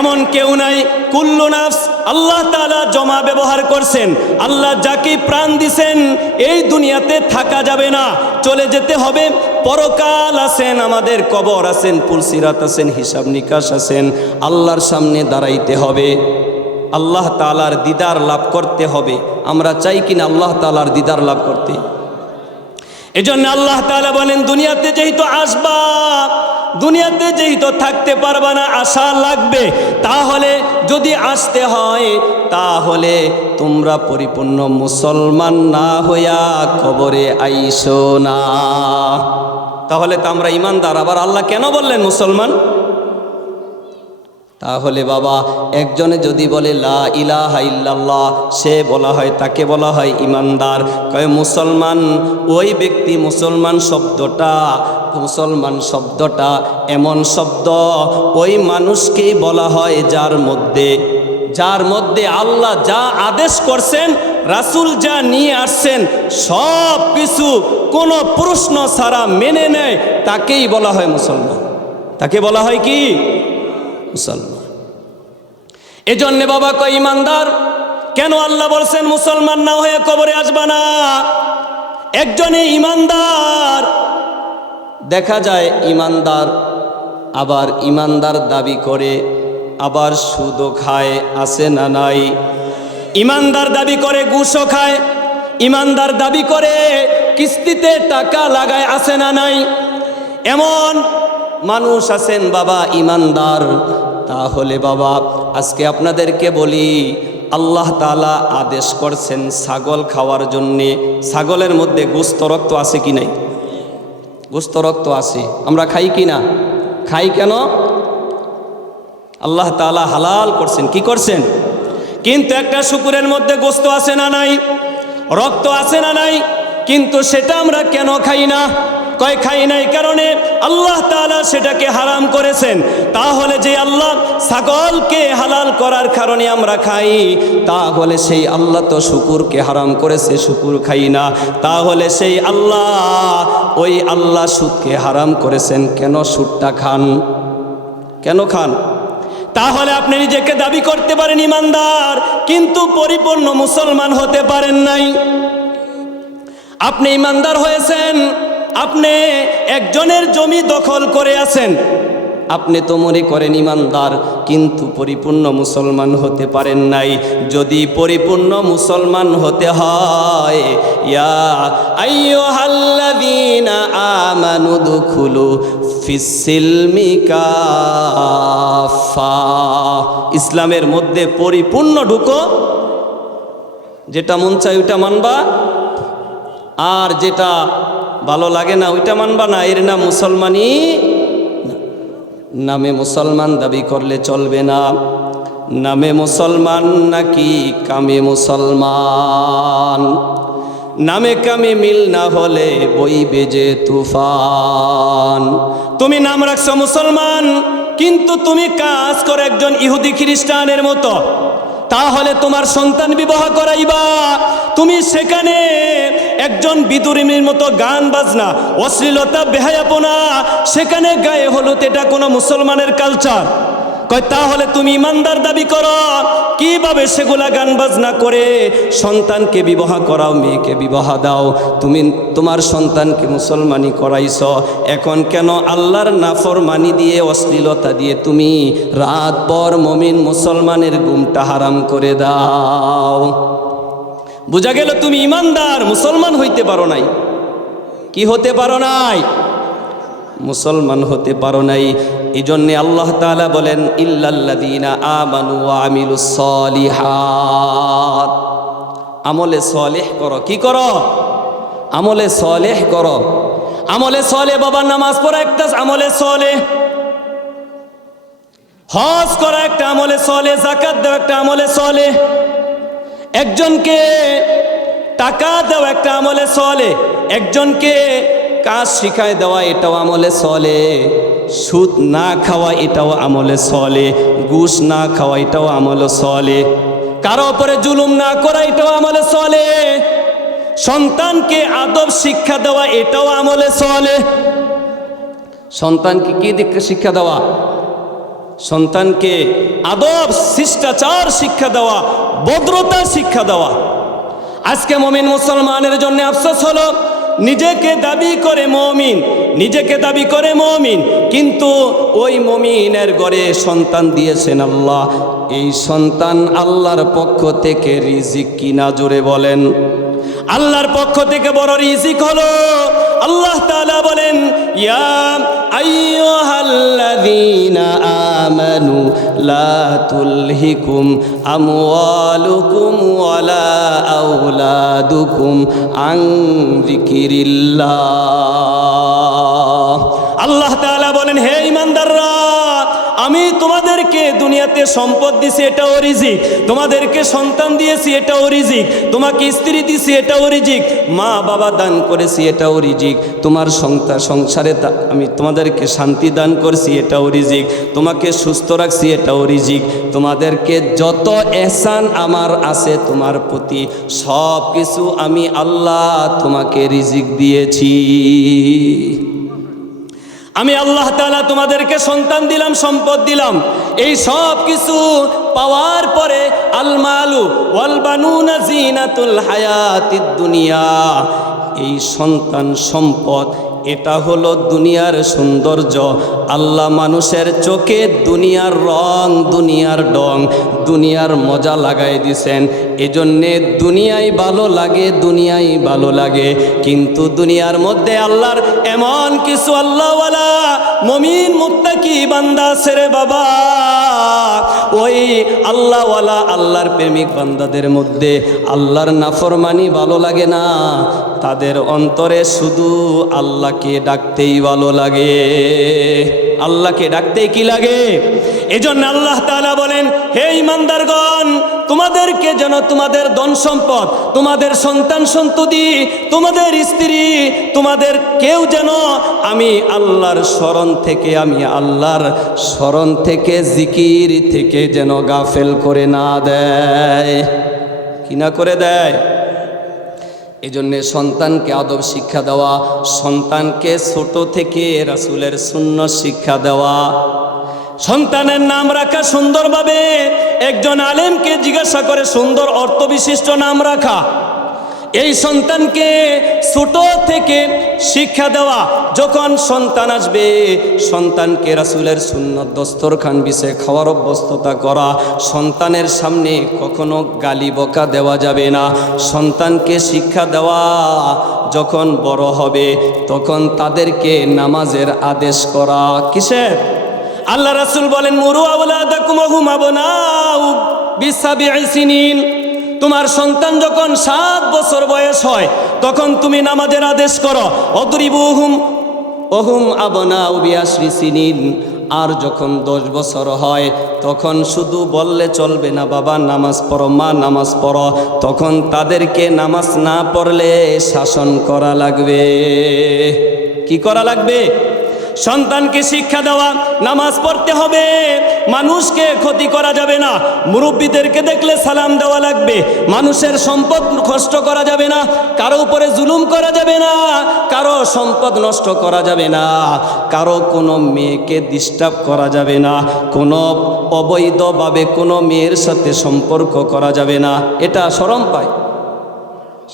এমন কেউ নাই। কুল্লু নাফস, আল্লাহ তাআলা জমা ব্যবহার করছেন। আল্লাহ যাকে প্রাণ দিছেন, এই দুনিয়াতে থাকা যাবে না, চলে যেতে হবে। পরকাল আছেন, আমাদের কবর আছেন, পুলসিরাত আছেন, হিসাব নিকাশ আছেন, আল্লাহর সামনে দাঁড়াইতে হবে, আল্লাহ তাআলার দিদার লাভ করতে হবে। আমরা চাই কিনা আল্লাহ তাআলার দিদার লাভ করতে? এজন্য আল্লাহ তাআলা বলেন, দুনিয়াতে যেহেতু আসবা, দুনিয়াতে যেহেতু থাকতে পারবা না, আশা লাগবে, তাহলে যদি আসতে হয় তাহলে তোমরা পরিপূর্ণ মুসলমান না হইয়া কবরে আইসো না। তাহলে তো আমরা ঈমানদার, আবার আল্লাহ কেন বললেন মুসলমান? তাহলে বাবা একজনে যদি বলে লা ইলাহা ইল্লাল্লাহ, সে বলা হয়, তাকে বলা হয় ঈমানদার। কয় মুসলমান, ওই ব্যক্তি মুসলমান শব্দটা মুসলমান শব্দটা এমন শব্দ, ওই মানুষকেই বলা হয় যার মধ্যে আল্লাহ যা আদেশ করছেন, রাসূল যা নিয়ে আসছেন, সব কিছু কোনো প্রশ্ন ছাড়া মেনে নেয়, তাকেই বলা হয় মুসলমান। তাকে বলা হয় কি? মুসলমান। এজন্য বাবা কয় ইমানদার। কেন আল্লাহ বলছেন মুসলমান না হয়ে কবরে আসবা না? একজনে ইমানদার, দেখা যায় ইমানদার, আবার ইমানদার দাবি করে, আবার সুদও খায়, আছে না নাই? ইমানদার দাবি করে ঘুষও খায়, ইমানদার দাবি করে কিস্তিতে টাকা লাগায়, আছে না নাই? এমন মানুষ আছেন বাবা ইমানদার। তাহলে বাবা আজকে আপনাদেরকে বলি, আল্লাহ তাআলা আদেশ করছেন ছাগল খাওয়ার জন্যে। ছাগলের মধ্যে গোশত রক্ত আছে কি নাই? গোশত রক্ত আছে। আমরা খাই কি না? খাই কেন? আল্লাহ তাআলা হালাল করছেন। কি করছেন? কিন্তু একটা শুকুরের মধ্যে গোশত আছে না নাই? রক্ত আছে না নাই? কিন্তু সেটা আমরা কেন খাই না? কয় খাই নাই কারণে আল্লাহ তাআলা সেটাকে হারাম করেছেন। তাহলে যে আল্লাহ ছাগলকে হালাল করার কারণে আমরা খাই, তাহলে সেই আল্লাহ তো শুকুরকে হারাম করেছে, শুকুর খাই না। তাহলে সেই ওই আল্লাহ সুদকে হারাম করেছেন, কেন সুদটা খান? কেন খান? তাহলে আপনি নিজেকে দাবি করতে পারেন ইমানদার, কিন্তু পরিপূর্ণ মুসলমান হতে পারেন নাই। আপনি ইমানদার হয়েছেন, আপনি একজনের জমি দখল করে আছেন, আপনি তো মনে করেন ইমানদার, কিন্তু পরিপূর্ণ মুসলমান হতে পারেন নাই। যদি পরিপূর্ণ মুসলমান হতে হয়, ইয়া আইয়ুহাল্লাযীনা আমানু দুখুলু ফিস-সিলমি কাফা, ইসলামের মধ্যে পরিপূর্ণ ঢুকো। যেটা মন চাই ওইটা মানবা, আর যেটা ভালো লাগে না ওইটা মানবা না। এর নাম মুসলমানই। নামে মুসলমান দাবি করলে চলবে না। নামে মুসলমান নাকি কামে মুসলমান? নামে কামে মিল না হলে বইবে যে তুফান। তুমি নাম রাখছো মুসলমান, কিন্তু তুমি কাজ করো একজন ইহুদি খ্রিস্টানের মতো। তাহলে তোমার সন্তান বিবাহ করাইবা, তুমি সেখানে একজন বিদুরিনীর মতো গান বাজনা, অশ্লীলতা, বেহায়াপনা সেখানে গায়ে হলুদ, এটা কোনো মুসলমানের কালচার? কয় তাহলে তুমি ইমানদার দাবি করো, কিভাবে সেগুলা গান বাজনা করে সন্তানকে বিবাহ করাও, মেয়েকে বিবাহ দাও? তুমি তোমার সন্তানকে মুসলমানি করাইছ, এখন কেন আল্লাহর নাফরমানি দিয়ে, অশ্লীলতা দিয়ে তুমি রাতভর মুমিন মুসলমানের ঘুমটা হারাম করে দাও? বুঝা গেল তুমি ইমানদার, মুসলমান হইতে পারো নাই। কি হতে পারো নাই? মুসলমান হতে পারো নাই। এই জন্যে আল্লাহ তাআলা বলেন ইল্লাল্লাযীনা আমানু ওয়া আমিলুস সলিহাত, আমলে সলেহ করো। কি করো? আমলে সলেহ করো। আমলে সলেহ বাবা, নামাজ পড়া একটা আমলে সলেহ, হজ করা একটা আমলে সলেহ, যাকাত দেওয়া একটা আমলে সলেহ, একজনকে টাকা দেওয়া একটা আমলে সলেহ, একজনকে কাজ শিখায় দেওয়া এটাও আমলে সলে, সুদ না খাওয়া এটাও আমলে সলে, ঘুষ না খাওয়া এটাও আমলে সলে, কারো উপরে জুলুম না করা এটাও আমলে সলে, সন্তানকে আদব শিক্ষা দেওয়া এটাও আমলে সলে। সন্তানকে কি দিকে শিক্ষা দেওয়া? সন্তানকে আদব, শিষ্টাচার শিক্ষা দেওয়া, ভদ্রতা শিক্ষা দেওয়া। আজকে মুমিন মুসলমানের জন্য আফসোস হলো, নিজেকে দাবি করে মুমিন, নিজেকে দাবি করে মুমিন, কিন্তু ওই মুমিনের ঘরে সন্তান দিয়েছেন আল্লাহ। এই সন্তান আল্লাহর পক্ষ থেকে রিজিক কিনা, জোরে বলেন? আল্লাহর পক্ষ থেকে বড় রিজিক হলো, আল্লাহ তাআলা বলেন ইয়া আইয়ুহাল্লাযীনা আমানু লা তুলহিকুম আমওয়ালুকুম ওয়ালা আওলাদুকুম আন যিকিরিল্লাহ। আল্লাহ তাআলা বলেন হে ঈমানদাররা, আমি তোমাদেরকে দুনিয়াতে সম্পদ দিছি, এটাও রিজিক। তোমাদেরকে সন্তান দিয়েছি, এটাও রিজিক। তোমাকে স্ত্রী দিছি, এটাও রিজিক। মা বাবা দান করেছি, এটাও রিজিক। তোমার সংসারে আমি তোমাদেরকে শান্তি দান করছি, এটাও রিজিক। তোমাকে সুস্থ রাখছি, এটাও রিজিক। তোমাদেরকে যত এহসান আমার আছে তোমার প্রতি, সব কিছু আমি আল্লাহ তোমাকে রিজিক দিয়েছি। আমি আল্লাহ তাআলা তোমাদেরকে সন্তান দিলাম, সম্পদ দিলাম। এই সব কিছু পাওয়ার পরে আল মালু ওয়াল বানুনা জিনাতুল হায়াতিদ দুনিয়া, এই সন্তান সম্পদ এটা হলো দুনিয়ার সৌন্দর্য। আল্লাহ মানুষের চোখে দুনিয়ার রং, দুনিয়ার ডং, দুনিয়ার মজা লাগাই দিছেন। এজন্যে দুনিয়ায় ভালো লাগে, দুনিয়ায় ভালো লাগে। কিন্তু দুনিয়ার মধ্যে আল্লাহর এমন কিছু আল্লাহওয়ালা মুমিন মুত্তাকি বান্দা আছে রে বাবা, ওই আল্লাহওয়ালা আল্লাহর প্রেমিক বান্দাদের মধ্যে আল্লাহর নাফরমানি ভালো লাগে না। তাদের অন্তরে শুধু আল্লাহকে ডাকতেই ভালো লাগে। আল্লাহকে ডাকতেই কি লাগে? এজন্য আল্লাহ তাআলা বলেন, হে ঈমানদারগণ, তোমাদেরকে যেন তোমাদের ধন সম্পদ, তোমাদের সন্তান সন্ততি, তোমাদের স্ত্রী, তোমাদের কেউ যেন আমি আল্লাহর স্মরণ থেকে, আমি আল্লাহর স্মরণ থেকে, জিকির থেকে যেন গাফেল করে না দেয়। কি না করে দেয়? এজন্যে সন্তানকে আদব শিক্ষা দেওয়া, সন্তানকে ছোট থেকে রাসূলের সুন্নাত শিক্ষা দেওয়া, সন্তানের নাম রাখা সুন্দরভাবে। একজন আলেমকে জিজ্ঞাসা করে সুন্দর অর্থবিশিষ্ট নাম রাখা। এই সন্তানকে ছোট থেকে শিক্ষা দেওয়া। যখন সন্তান আসবে, সন্তানকে রাসূলের সুন্নাত দস্তরখান বিছে খাওয়ার অভ্যস্ততা করা। সন্তানের সামনে কখনো গালি বকা দেওয়া যাবে না। সন্তানকে শিক্ষা দেওয়া, যখন বড় হবে তখন তাদেরকে নামাজের আদেশ করা। কিসের? আল্লাহ রাসূল বলেন, মুরু আওলাদাকুম ওয়া হুম আবনাউ বিসাবঈ সিনিন। তোমার সন্তান যখন 7 বছর বয়স হয় তখন তুমি নামাজের আদেশ করো। অদরিবুহুম ওয়া হুম আবনাউ বিআশরি সিনিন। আর যখন 10 বছর হয় তখন শুধু বললে চলবে না, বাবা নামাজ পড়ো, মা নামাজ পড়ো। তখন তাদেরকে নামাজ না পড়লে শাসন করা লাগবে। কি করা লাগবে? সন্তানকে শিক্ষা দেওয়া, নামাজ পড়তে হবে, মানুষকে ক্ষতি করা যাবে না, মুরব্বীদেরকে দেখলে সালাম দেওয়া লাগবে, মানুষের সম্পদ নষ্ট করা যাবে না, কারো উপরে জুলুম করা যাবে না, কারো সম্পদ নষ্ট করা যাবে না, কারো কোনো মেয়েকে ডিস্টার্ব করা যাবে না, কোনো অবৈধভাবে কোনো মেয়ের সাথে সম্পর্ক করা যাবে না। এটা শরম পায়।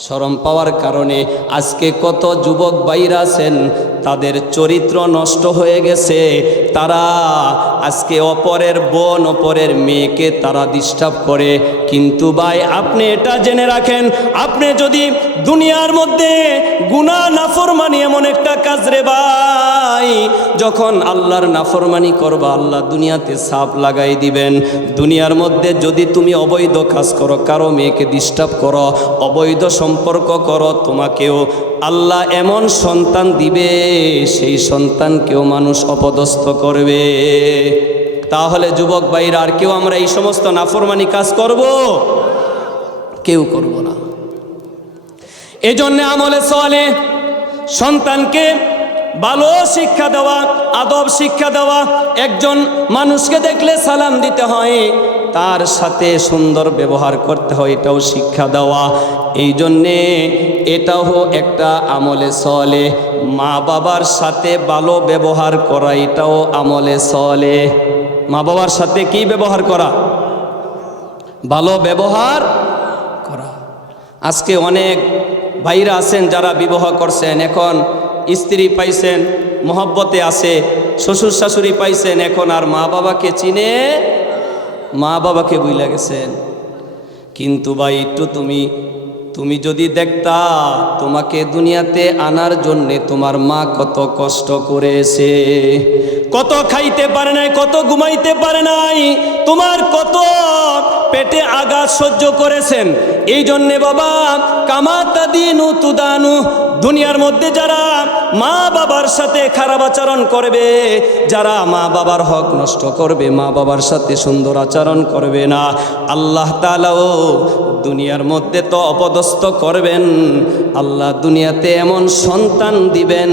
শরম পাওয়ার কারণে আজকে কত যুবক ভাইরা আছেন, তাদের চরিত্র নষ্ট হয়ে গেছে। তারা আজকে অপরের বোন, অপরের মেয়েকে তারা ডিস্টার্ব করে। কিন্তু ভাই আপনি এটা জেনে রাখেন, আপনি যদি দুনিয়ার মধ্যে গুনাহ নাফরমানি এমন একটা কাজ রে ভাই, যখন আল্লাহর নাফরমানি করবা আল্লাহ দুনিয়াতে ছাপ লাগাই দিবেন। দুনিয়ার মধ্যে যদি তুমি অবৈধ কাজ করো, কারো মেয়েকে ডিস্টার্ব করো, অবৈধ সম্পর্ক করো, তোমাকেও আল্লাহ এমন সন্তান দিবে, সেই সন্তানকেও মানুষ অপদস্থ করবে। তাহলে যুবক ভাইরা, আর কেউ আমরা এই সমস্ত নাফরমানি কাজ করব? কেউ করব না। এজন্য আমলে সালেহ, সন্তানকে ভালো শিক্ষা দেওয়া, আদব শিক্ষা দেওয়া। একজন মানুষকে দেখলে সালাম দিতে হয়, তার সাথে সুন্দর ব্যবহার করতে হয়, এটাও শিক্ষা দেওয়া। এই জন্যে এটাও একটা আমলে সালেহ। মা বাবার সাথে ভালো ব্যবহার করা, এটাও আমলে সালেহ। মা বাবার সাথে কি ব্যবহার করা? ভালো ব্যবহার করা। আজকে অনেক ভাইরা আছেন যারা বিবাহ করছেন, এখন স্ত্রী পাইছেন, মহব্বতে আছে, শ্বশুর শাশুড়ি পাইছেন, এখন আর মা বাবাকে চিনে, মা বাবাকে ভুলে গেছেন। কিন্তু ভাই একটু তুমি যদি দেখতা, তোমাকে দুনিয়াতে আনার জন্যে তোমার মা কত কষ্ট করেছে, কত খাইতে পারে নাই, কত ঘুমাইতে পারে নাই, তোমার কত পেটে আঘাত সহ্য করেছেন। এই জন্যে বাবা কামাতা দিনু তুদানু, দুনিয়ার মধ্যে যারা মা বাবার সাথে খারাপ আচরণ করবে, যারা মা বাবার হক নষ্ট করবে, মা বাবার সাথে সুন্দর আচরণ করবে না, আল্লাহ তাআলাও দুনিয়ার মধ্যে তো অপদস্থ করবেন। আল্লাহ দুনিয়াতে এমন সন্তান দিবেন,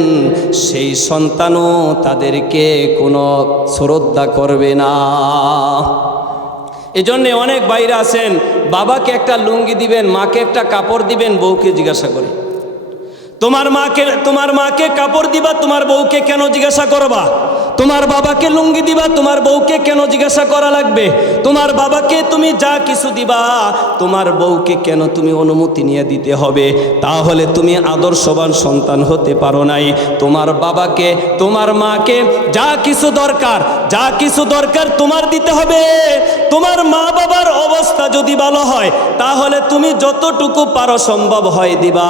সেই সন্তানও তাদেরকে কোনো শ্রদ্ধা করবে না। এজন্যে অনেক বাইরে আছেন, বাবাকে একটা লুঙ্গি দিবেন, মাকে একটা কাপড় দিবেন, বউকে জিজ্ঞাসা করে। তোমার মাকে কাপড় দিবা, তোমার বউকে কেন জিজ্ঞাসা করবা? তোমার বাবাকে লুঙ্গি দিবা, তোমার বউকে কেন জিজ্ঞাসা করা লাগবে? তোমার বাবাকে তুমি যা কিছু দিবা, তোমার বউকে কেন তুমি অনুমতি নিয়ে দিতে হবে? তাহলে তুমি আদর্শবান সন্তান হতে পারো নাই। তোমার বাবাকে, তোমার মাকে যা কিছু দরকার তোমার দিতে হবে। তোমার মা বাবার অবস্থা যদি ভালো হয়, তাহলে তুমি যতটুকু পারো সম্ভব হয় দিবা।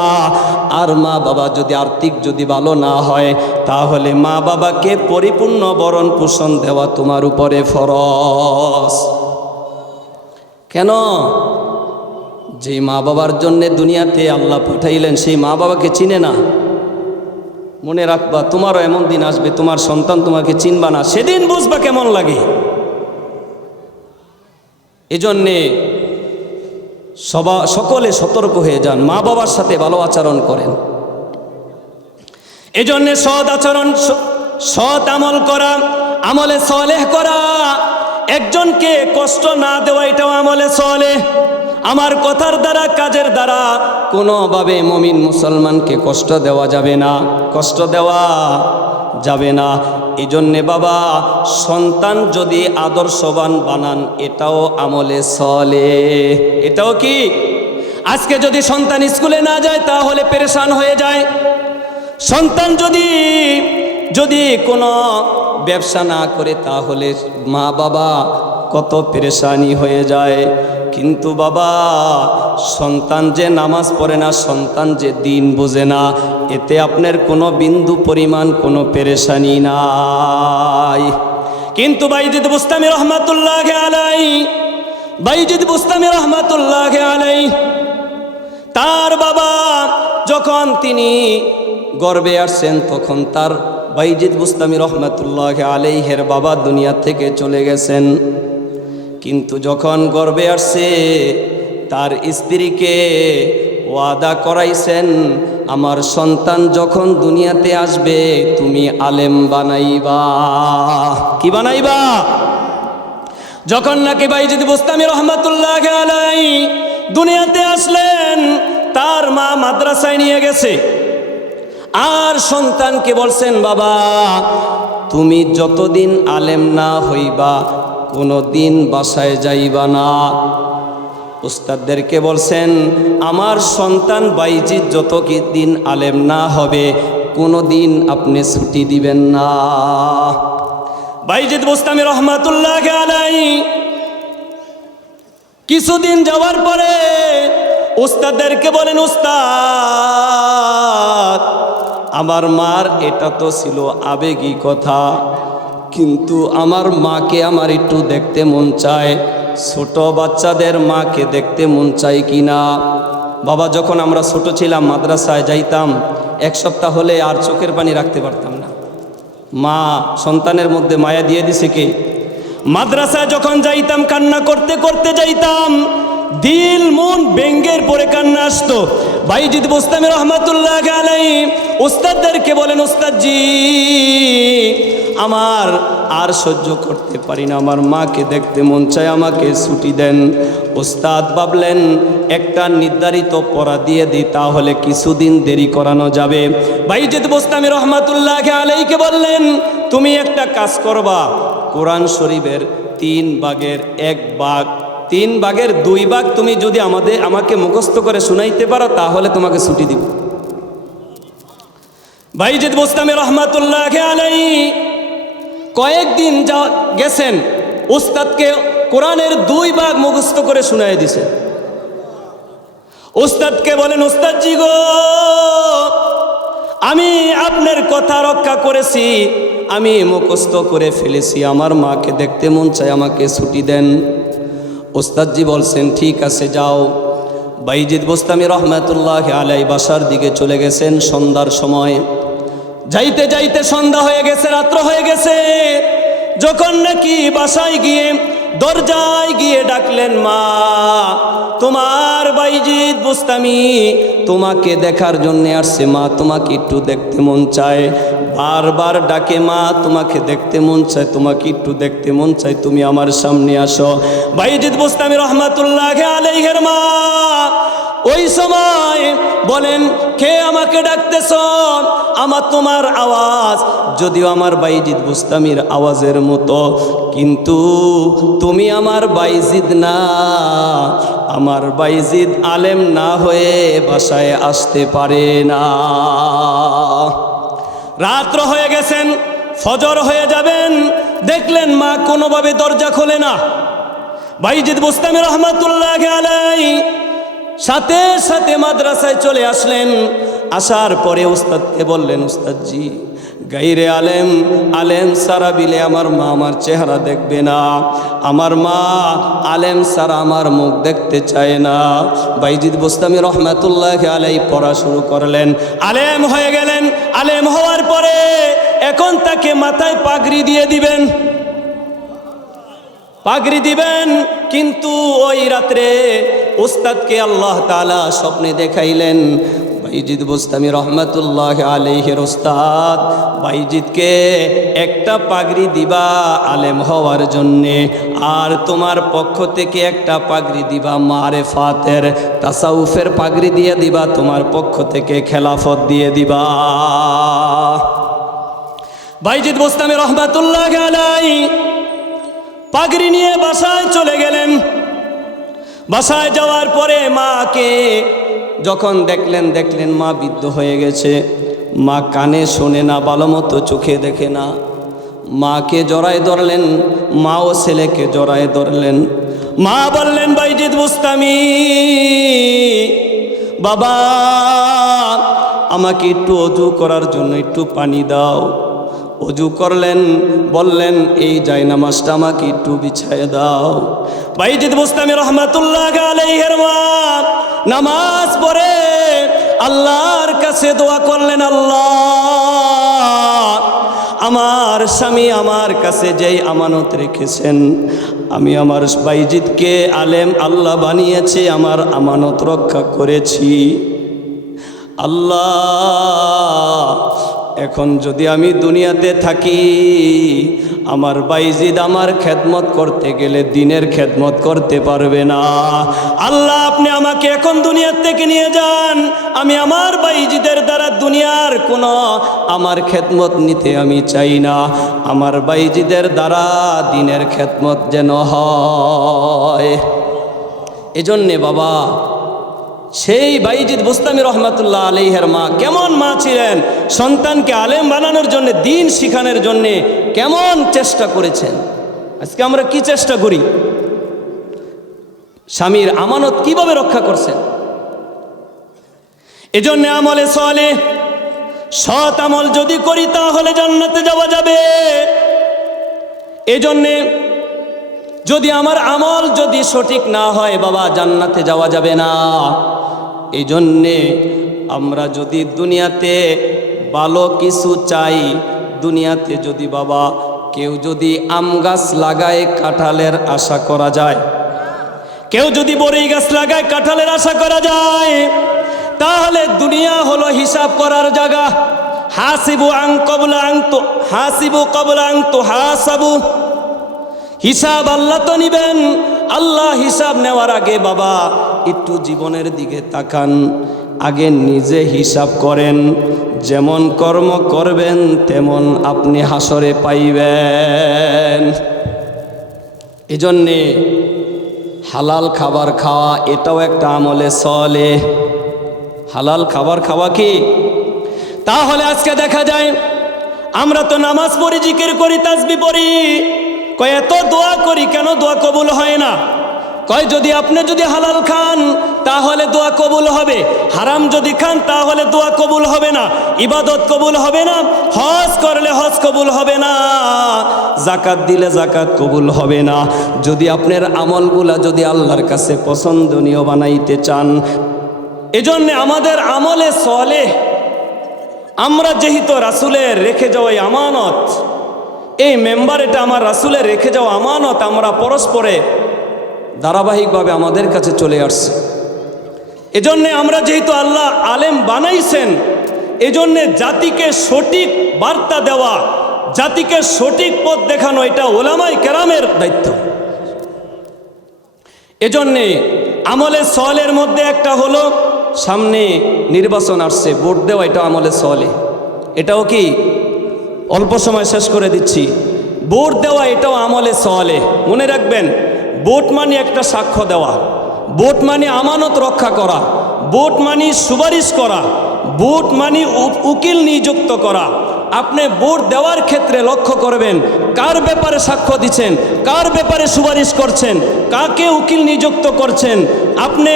আর মা বাবা যদি আর্থিক যদি ভালো না হয়, তাহলে মা বাবাকে পরিপূর্ণ ভরণ পোষণ দেওয়া তোমার উপরে ফরজ। কেন? যে মা বাবার জন্য দুনিয়াতে আল্লাহ পাঠাইলেন, সেই মা বাবাকে চিনে না। মনে রাখবা, তোমারও এমন দিন আসবে তোমার সন্তান তোমাকে চিনবা না, সেদিন বুঝবা কেমন লাগে। এজন্যে সকলে সতর্ক হয়ে যান, মা বাবার সাথে ভালো আচরণ করেন। এজন্যে সৎ আচরণ, সৎ আমল করা, আমলে সলেহ করা, একজনকে কষ্ট না দেওয়া, এটাও আমলে সলেহ। আমার কথার দ্বারা, কাজের দ্বারা কোনোভাবে মুমিন মুসলমানকে কষ্ট দেওয়া যাবে না, কষ্ট দেওয়া যাবে না। এই জন্যে বাবা, সন্তান যদি আদর্শবান বানান, এটাও আমলে সলেহ। এটাও কি? আজকে যদি সন্তান স্কুলে না যায়, তাহলে পেরেশান হয়ে যায়। সন্তান যদি কোনো ব্যবসা না করে, তাহলে মা বাবা কত পেরেশানি হয়ে যায়। কিন্তু বাবা, সন্তান যে নামাজ পড়ে না, সন্তান যে দিন বোঝে না, এতে আপনার কোনো বিন্দু পরিমাণ কোনো পেরেশানি নাই। কিন্তু বাইজিদ বুস্তামি রহমাতুল্লাহি আলাইহি, তার বাবা যখন তিনি গর্ভে আসছেন, তখন তার বাইজিদ বুস্তামি রহমাতুল্লাহি আলাইহির বাবা দুনিয়া থেকে চলে গেছেন। কিন্তু যখন গর্ভে আসছে, তার স্ত্রীকে ওয়াদা করাইছেন, আমার সন্তান যখন দুনিয়াতে আসবে, তুমি আলেম বানাইবা। কি বানাইবা? যখন নাকি বাইজিদ বুস্তামি রহমাতুল্লাহি আলাইহি দুনিয়াতে আসলেন, তার মা মাদ্রাসায় নিয়ে গেছে, আর সন্তানকে বলছেন, বাবা তুমি যতদিন আলেম না হইবা, কোনো দিন বাসায় যাইবা না। উস্তাদদেরকে বলছেন, আমার সন্তান বাইজিদ যতদিন আলেম না হবে, কোনো দিন আপনি ছুটি দিবেন না। বাইজিদ বুস্তামি রহমাতুল্লাহি আলাইহি কিছুদিন যাওয়ার পরে উস্তাদদেরকে বলেন, উস্তাদ আমার মার এটা তো ছিল আবেগী কথা, কিন্তু আমার মাকে আমার একটু দেখতে মন চায়, ছোট বাচ্চাদের মাকে দেখতে মন চায় কিনা। বাবা যখন আমরা ছোট ছিলাম, মাদ্রাসায় যাইতাম, এক সপ্তাহ হলে আর চোখের পানি রাখতে পারতাম না। মা সন্তানের মধ্যে মায়া দিয়ে দিছে কে? মাদ্রাসায় যখন যাইতাম, কান্না করতে করতে যাইতাম, দিল মন ব্যঙ্গের পরে কান্না আসতো। বাইজিদ বুস্তামি রহমাতুল্লাহি আলাইহি উস্তাদদেরকে বলেন, উস্তাদজি আমার আর সহ্য করতে পারি না, আমার মাকে দেখতে মন চায়, আমাকে ছুটি দেন। উস্তাদ ভাবলেন একটা নির্ধারিত পড়া দিয়ে দিই, তাহলে কিছুদিন দেরি করানো যাবে। বাইজিদ বুস্তামি রহমাতুল্লাহি আলাইহিকে বললেন, তুমি একটা কাজ করবা, কোরআন শরীফের 3 ভাগের 1 ভাগ, 3 ভাগের 2 ভাগ তুমি যদি আমাকে মুখস্থ করে শুনাইতে পারো, তাহলে তোমাকে ছুটি দিব। বাইজিদ বুস্তামি রহমাতুল্লাহি আলাইহি কয়েকদিন গেছেন, উস্তাদকে কোরআনের 2 ভাগ মুখস্থ করে শুনাই দিছে। উস্তাদকে বলেন, উস্তাদজি গো, আমি আপনার কথা রক্ষা করেছি, আমি মুখস্থ করে ফেলেছি, আমার মাকে দেখতে মন চায়, আমাকে ছুটি দেন। ওস্তাদজি বলছেন ঠিক আছে যাও। বাইজিদ বোস্তামি রহমাতুল্লাহ আলাই বাসার দিকে চলে গেছেন সন্ধ্যার সময়। যাইতে যাইতে সন্ধ্যা হয়ে গেছে, রাত্র হয়ে গেছে। যখন নাকি বাসায় গিয়ে দরজায় গিয়ে ডাকলেন, মা তোমার বাইজিদ বোস্তামি তোমাকে দেখার জন্য আসছে, মা তোমাকে একটু দেখতে মন চায়। বারবার ডাকে, মা তোমাকে দেখতে মন চায়, তোমাকে একটু দেখতে মন চায়, তুমি আমার সামনে আসো। বাইজিদ বোস্তামি রহমাতুল্লাহ আলাইহির মা ওই সময় বলেন, কে আমাকে ডাকতেছ? আমার তোমার আওয়াজ যদিও আমার বাইজিদ বোস্তামির আওয়াজের মতো, কিন্তু তুমি আমার বাইজিদ না। আমার বাইজিদ আলেম না হয়ে বাসায় আসতে পারে না। রাত্র হয়ে গেছেন, ফজর হয়ে যাবেন, দেখলেন মা কোনোভাবে দরজা খোলে না। বাইজিদ বোস্তামি রহমাতুল্লাহ আলাইহি সাথে সাথে মাদ্রাসায় চলে আসলেন। আসার পরে উস্তাদকে বললেন, উস্তাদজি গাইরে আলেম, আলেম সারা বিলে আমার মা আমার চেহারা দেখবে না, আমার মা আলেম সারা আমার মুখ দেখতে চায় না। বাইজিদ বোস্তামি রহমাতুল্লাহ আলাইহি পড়া শুরু করলেন, আলেম হয়ে গেলেন। আলেম হওয়ার পরে এখন তাকে মাথায় পাগড়ি দিয়ে দিবেন, পাগড়ি দিবেন। কিন্তু ওই রাত্রে উস্তাদকে আল্লাহ তাআলা স্বপ্নে দেখাইলেন, বাইজিদ বোস্তামি রহমাতুল্লাহ আলাইহির উস্তাদ বাইজিদকে একটা পাগড়ি দিবা আলেম হওয়ার জন্যে, আর তোমার পক্ষ থেকে একটা পাগড়ি দিবা মারেফাতের তাসাউফের পাগড়ি দিয়ে দিবা, তোমার পক্ষ থেকে খেলাফত দিয়ে দিবা। বাইজিদ বোস্তামি রহমাতুল্লাহ আলাইহি পাগড়ি নিয়ে বাসায় চলে গেলেন। বাসায় যাওয়ার পরে মাকে যখন দেখলেন মা বৃদ্ধ হয়ে গেছে, মা কানে শোনে না, ভালো মতো চোখে দেখে না। মাকে জড়ায় ধরলেন, মাও ছেলেকে জড়ায় ধরলেন। মা বললেন, বাইজিদ বোস্তামি বাবা আমাকে একটু অজু করার জন্য একটু পানি দাও। অজু করলেন, বললেন এই জায়নামাজটা আমাকে একটু বিছায় দাও। বাইজিদ বোস্তামি রহমাতুল্লাহ আলাইহির মা নামাজ পড়ে আল্লাহর কাছে দোয়া করলেন, আল্লাহ আমার স্বামী আমার কাছে যেই আমানত রেখেছেন, আমি আমার বাইজিদকে আলেম আল্লাহ বানিয়েছে, আমার আমানত রক্ষা করেছি। আল্লাহ এখন যদি আমি দুনিয়াতে থাকি, আমার বাইজিদ আমার খেদমত করতে গেলে দিনের খেদমত করতে পারবে না। আল্লাহ আপনি আমাকে এখন দুনিয়ার থেকে নিয়ে যান, আমি আমার বাইজিদের দ্বারা দুনিয়ার কোনো আমার খেদমত নিতে আমি চাই না, আমার বাইজিদের দ্বারা দিনের খেদমত যেন হয়। এজন্যে বাবা সেই বাইজিদ বোস্তামি রহমাতুল্লাহ আলাইহির মা কেমন মা ছিলেন, সন্তানকে আলেম বানানোর জন্য, দিন শিখানোর জন্য কেমন চেষ্টা করেছেন। আজকে আমরা কি চেষ্টা করি? স্বামীর আমানত কিভাবে রক্ষা করছেন? এজন্য আমলে সালেহ সৎ আমল যদি করি তাহলে জান্নাতে যাওয়া যাবে। এজন্যে যদি আমার আমল যদি সঠিক না হয় বাবা জান্নাতে যাওয়া যাবে না। এই জন্যে আমরা যদি দুনিয়াতে ভালো কিছু চাই, দুনিয়াতে যদি বাবা কেউ যদি আম গাছ লাগায় কাঁঠালের আশা করা যায়, কেউ যদি বড়ই গাছ লাগায় কাঁঠালের আশা করা যায়, তাহলে দুনিয়া হলো হিসাব করার জায়গা। হাসিবু আন ক্বাবলা আন তু হাসিবু ক্বাবলা আন তুহাসাবু, হিসাব আল্লাহ তো নিবেন। আল্লাহ হিসাব নেওয়ার আগে বাবা একটু জীবনের দিকে তাকান, আগে নিজে হিসাব করেন। যেমন কর্ম করবেন তেমন আপনি হাসরে পাইবেন। এজন্যে হালাল খাবার খাওয়া এটাও একটা আমলে সলে। হালাল খাবার খাওয়া কি? তাহলে আজকে দেখা যায় আমরা তো নামাজ পড়ি, জিকির করি, তাসবিহ পড়ি, এত দোয়া করি, কেন দোয়া কবুল হয় না? কয় আপনি যদি হালাল খান তাহলে দোয়া কবুল হবে, হারাম যদি খান তাহলে দোয়া কবুল হবে না, ইবাদত কবুল হবে না, হজ করলে হজ কবুল হবে না, যাকাত দিলে যাকাত কবুল হবে না। যদি আপনার আমলগুলা যদি আল্লাহর কাছে পছন্দনীয় বানাইতে চান, এজন্য আমাদের আমলে সলেহ আমরা যেহেতু রাসূলের রেখে যাওয়া আমানত, এই মেম্বার এটা আমার রাসূলের রেখে যাওয়া আমানত, আমরা পরস্পরে ধারাবাহিকভাবে আমাদের কাছে চলে আসছে। এজন্যে আমরা যেহেতু আল্লাহ আলেম বানাইছেন, এজন্যে জাতিকে সঠিক বার্তা দেওয়া, জাতিকে সঠিক পথ দেখানো এটা ওলামায়ে কেরামের দায়িত্ব। এজন্যে আমলে সলের মধ্যে একটা হলো সামনে নির্বাচন আসছে, ভোট দেওয়া, এটা আমলে সলে। এটাও কি অল্প সময় শেষ করে দিচ্ছি, ভোট দেওয়া এটাও আমলে সলে। মনে রাখবেন, ভোট মানে একটা সাক্ষ্য দেওয়া, ভোট মানে আমানত রক্ষা করা, ভোট মানে সুপারিশ করা, ভোট মানে উকিল নিযুক্ত করা। আপনি ভোট দেওয়ার ক্ষেত্রে লক্ষ্য করবেন কার ব্যাপারে সাক্ষ্য দিচ্ছেন, কার ব্যাপারে সুপারিশ করছেন, কাকে উকিল নিযুক্ত করছেন। আপনি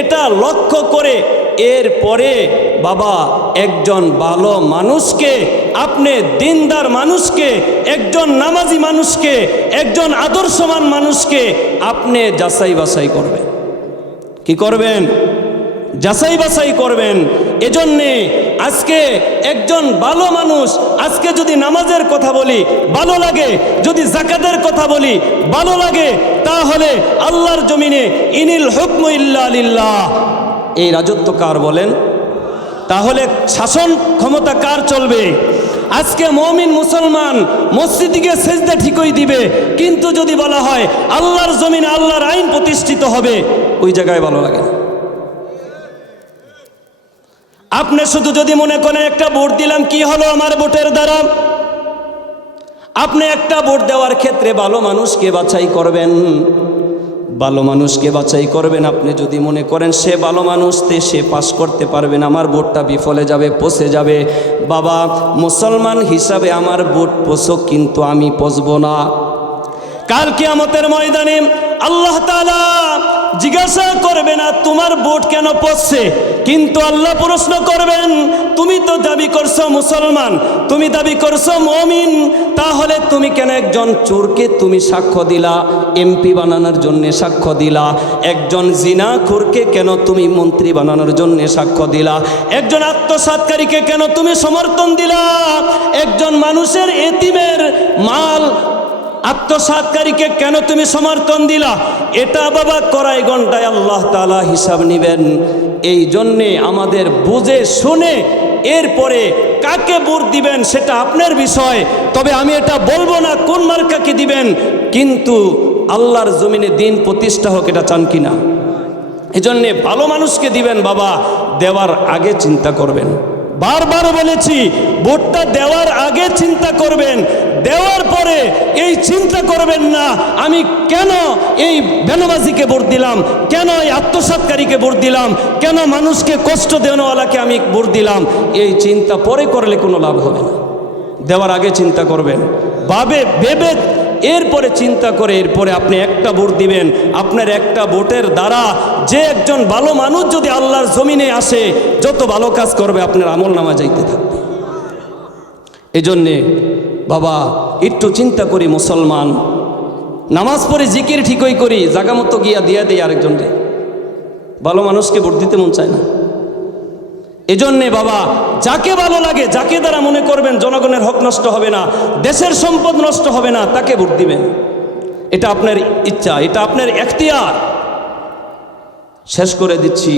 এটা লক্ষ্য করে এরপরে বাবা একজন ভালো মানুষকে, আপনি দিনদার মানুষকে, একজন নামাজি মানুষকে, একজন আদর্শবান মানুষকে আপনি যাচাই বাছাই করবেন। কি করবেন? যাচাই বাছাই করবেন। এজন্যে আজকে একজন ভালো মানুষ, আজকে যদি নামাজের কথা বলি ভালো লাগে, যদি যাকাতের কথা বলি ভালো লাগে, তাহলে আল্লাহর জমিনে ইনিল হুকমু ইল্লা লিল্লাহ, এই রাজত্ব কার বলেন? তাহলে শাসন ক্ষমতা কার চলবে? আজকে মুমিন মুসলমান মসজিদে গিয়ে সেজদা ঠিকই দিবে, কিন্তু যদি বলা হয় আল্লাহর জমিনে আল্লাহর আইন প্রতিষ্ঠিত হবে, ওই জায়গায় ভালো লাগে না। আপনি শুধু যদি মনে করেন একটা ভোট দিলাম, কি হলো আমার ভোটের দ্বারা? আপনি একটা ভোট দেওয়ার ক্ষেত্রে ভালো মানুষকে বাছাই করবেন, ভালো মানুষকে বাছাই করবেন। আপনি যদি মনে করেন সে ভালো মানুষতে সে পাস করতে পারবেন, আমার ভোটটা বিফলে যাবে, পচে যাবে, বাবা মুসলমান হিসাবে আমার ভোট পচুক, কিন্তু আমি পচব না। কাল কিয়ামতের ময়দানে আল্লাহ তাআলা জিজ্ঞাসা করবে না তোমার ভোট কেন পচছে, কিন্তু আল্লাহ প্রশ্ন করবেন তুমি তো দাবি করছো মুসলমান, তুমি দাবি করছো মুমিন, তাহলে তুমি কেন একজন চোরকে তুমি সাক্ষ্য দিলা এমপি বানানোর জন্য সাক্ষ্য দিলা, একজন জিনাখোরকে কেন তুমি মন্ত্রী বানানোর জন্য সাক্ষ্য দিলা, একজন আত্মসাৎকারীকে কেন তুমি সমর্থন দিলা, একজন মানুষের এতিমের মাল আত্মসাৎকারীকে কেন তুমি সমর্থন দিলা? এটা বাবা কড়াই ঘন্টায় আল্লাহ তাআলা হিসাব নেবেন। এই জন্যে আমাদের বুঝে শুনে এরপরে কাকে ভোট দিবেন সেটা আপনার বিষয়, তবে আমি এটা বলবো না কোন মার্কাকে দিবেন, কিন্তু আল্লাহর জমিনে দিন প্রতিষ্ঠা হোক, এটা চান কিনা? এজন্যে ভালো মানুষকে দিবেন বাবা, দেওয়ার আগে চিন্তা করবেন। বারবার বলেছি, ভোটটা দেওয়ার আগে চিন্তা করবেন, দেওয়ার পরে এই চিন্তা করবেন না আমি কেন এই বেনমাজিকে ভোট দিলাম, কেন এই আত্মসাৎকারীকে ভোট দিলাম, কেন মানুষকে কষ্ট দেওয়ালাকে আমি ভোট দিলাম। এই চিন্তা পরে করলে কোনো লাভ হবে না, দেওয়ার আগে চিন্তা করবেন, ভেবে এরপরে চিন্তা করে এরপরে আপনি একটা ভোট দিবেন। আপনার একটা ভোটের দ্বারা যে একজন ভালো মানুষ যদি আল্লাহর জমিনে আসে, যত ভালো কাজ করবে আপনার আমল নামা যাইতে থাকবে। এজন্যে বাবা একটু চিন্তা করি, মুসলমান নামাজ পড়ে জিকির ঠিকই করি, জাগা মতো গিয়া দিয়া দেয় আরেকজনকে, ভালো মানুষকে ভোট দিতে মন চায় না। এজন্যে বাবা যাকে ভালো লাগে, যাকে দ্বারা মনে করবেন জনগণের হক নষ্ট হবে না, দেশের সম্পদ নষ্ট হবে না, তাকে ভোট দিবেন। এটা আপনার ইচ্ছা, এটা আপনার এখতিয়ার। শেষ করে দিচ্ছি,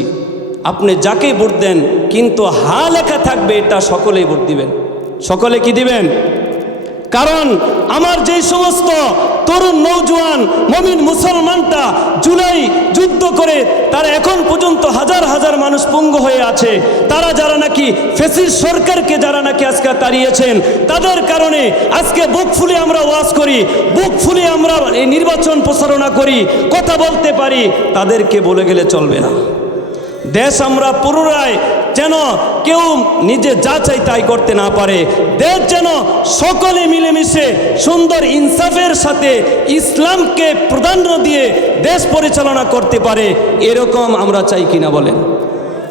আপনি যাকে ভোট দেন কিন্তু হা লেখা থাকবে এটা সকলেই ভোট দিবেন। সকলে কি দিবেন? কারণ আমার যেই সমস্ত তরুণ নওজোয়ান মুমিন মুসলমানটা জুলাই যুদ্ধ করে তারা এখন পর্যন্ত হাজার হাজার মানুষ পঙ্গু হয়ে আছে, তারা যারা নাকি ফ্যাসিস্ট সরকারকে যারা নাকি আজকে তাড়িয়েছেন, তাদের কারণে আজকে বুক ফুলে আমরা ওয়াজ করি, বুক ফুলে আমরা এই নির্বাচন প্রচারণা করি, কথা বলতে পারি, তাদেরকে বলে গেলে চলবে না। দেশ আমরা পুনরায় যেন কেউ নিজে যা চাই তাই করতে না পারে, দেশ যেন সকলে মিলেমিশে সুন্দর ইনসাফের সাথে ইসলামকে প্রাধান্য দিয়ে দেশ পরিচালনা করতে পারে, এরকম আমরা চাই কিনা বলেন?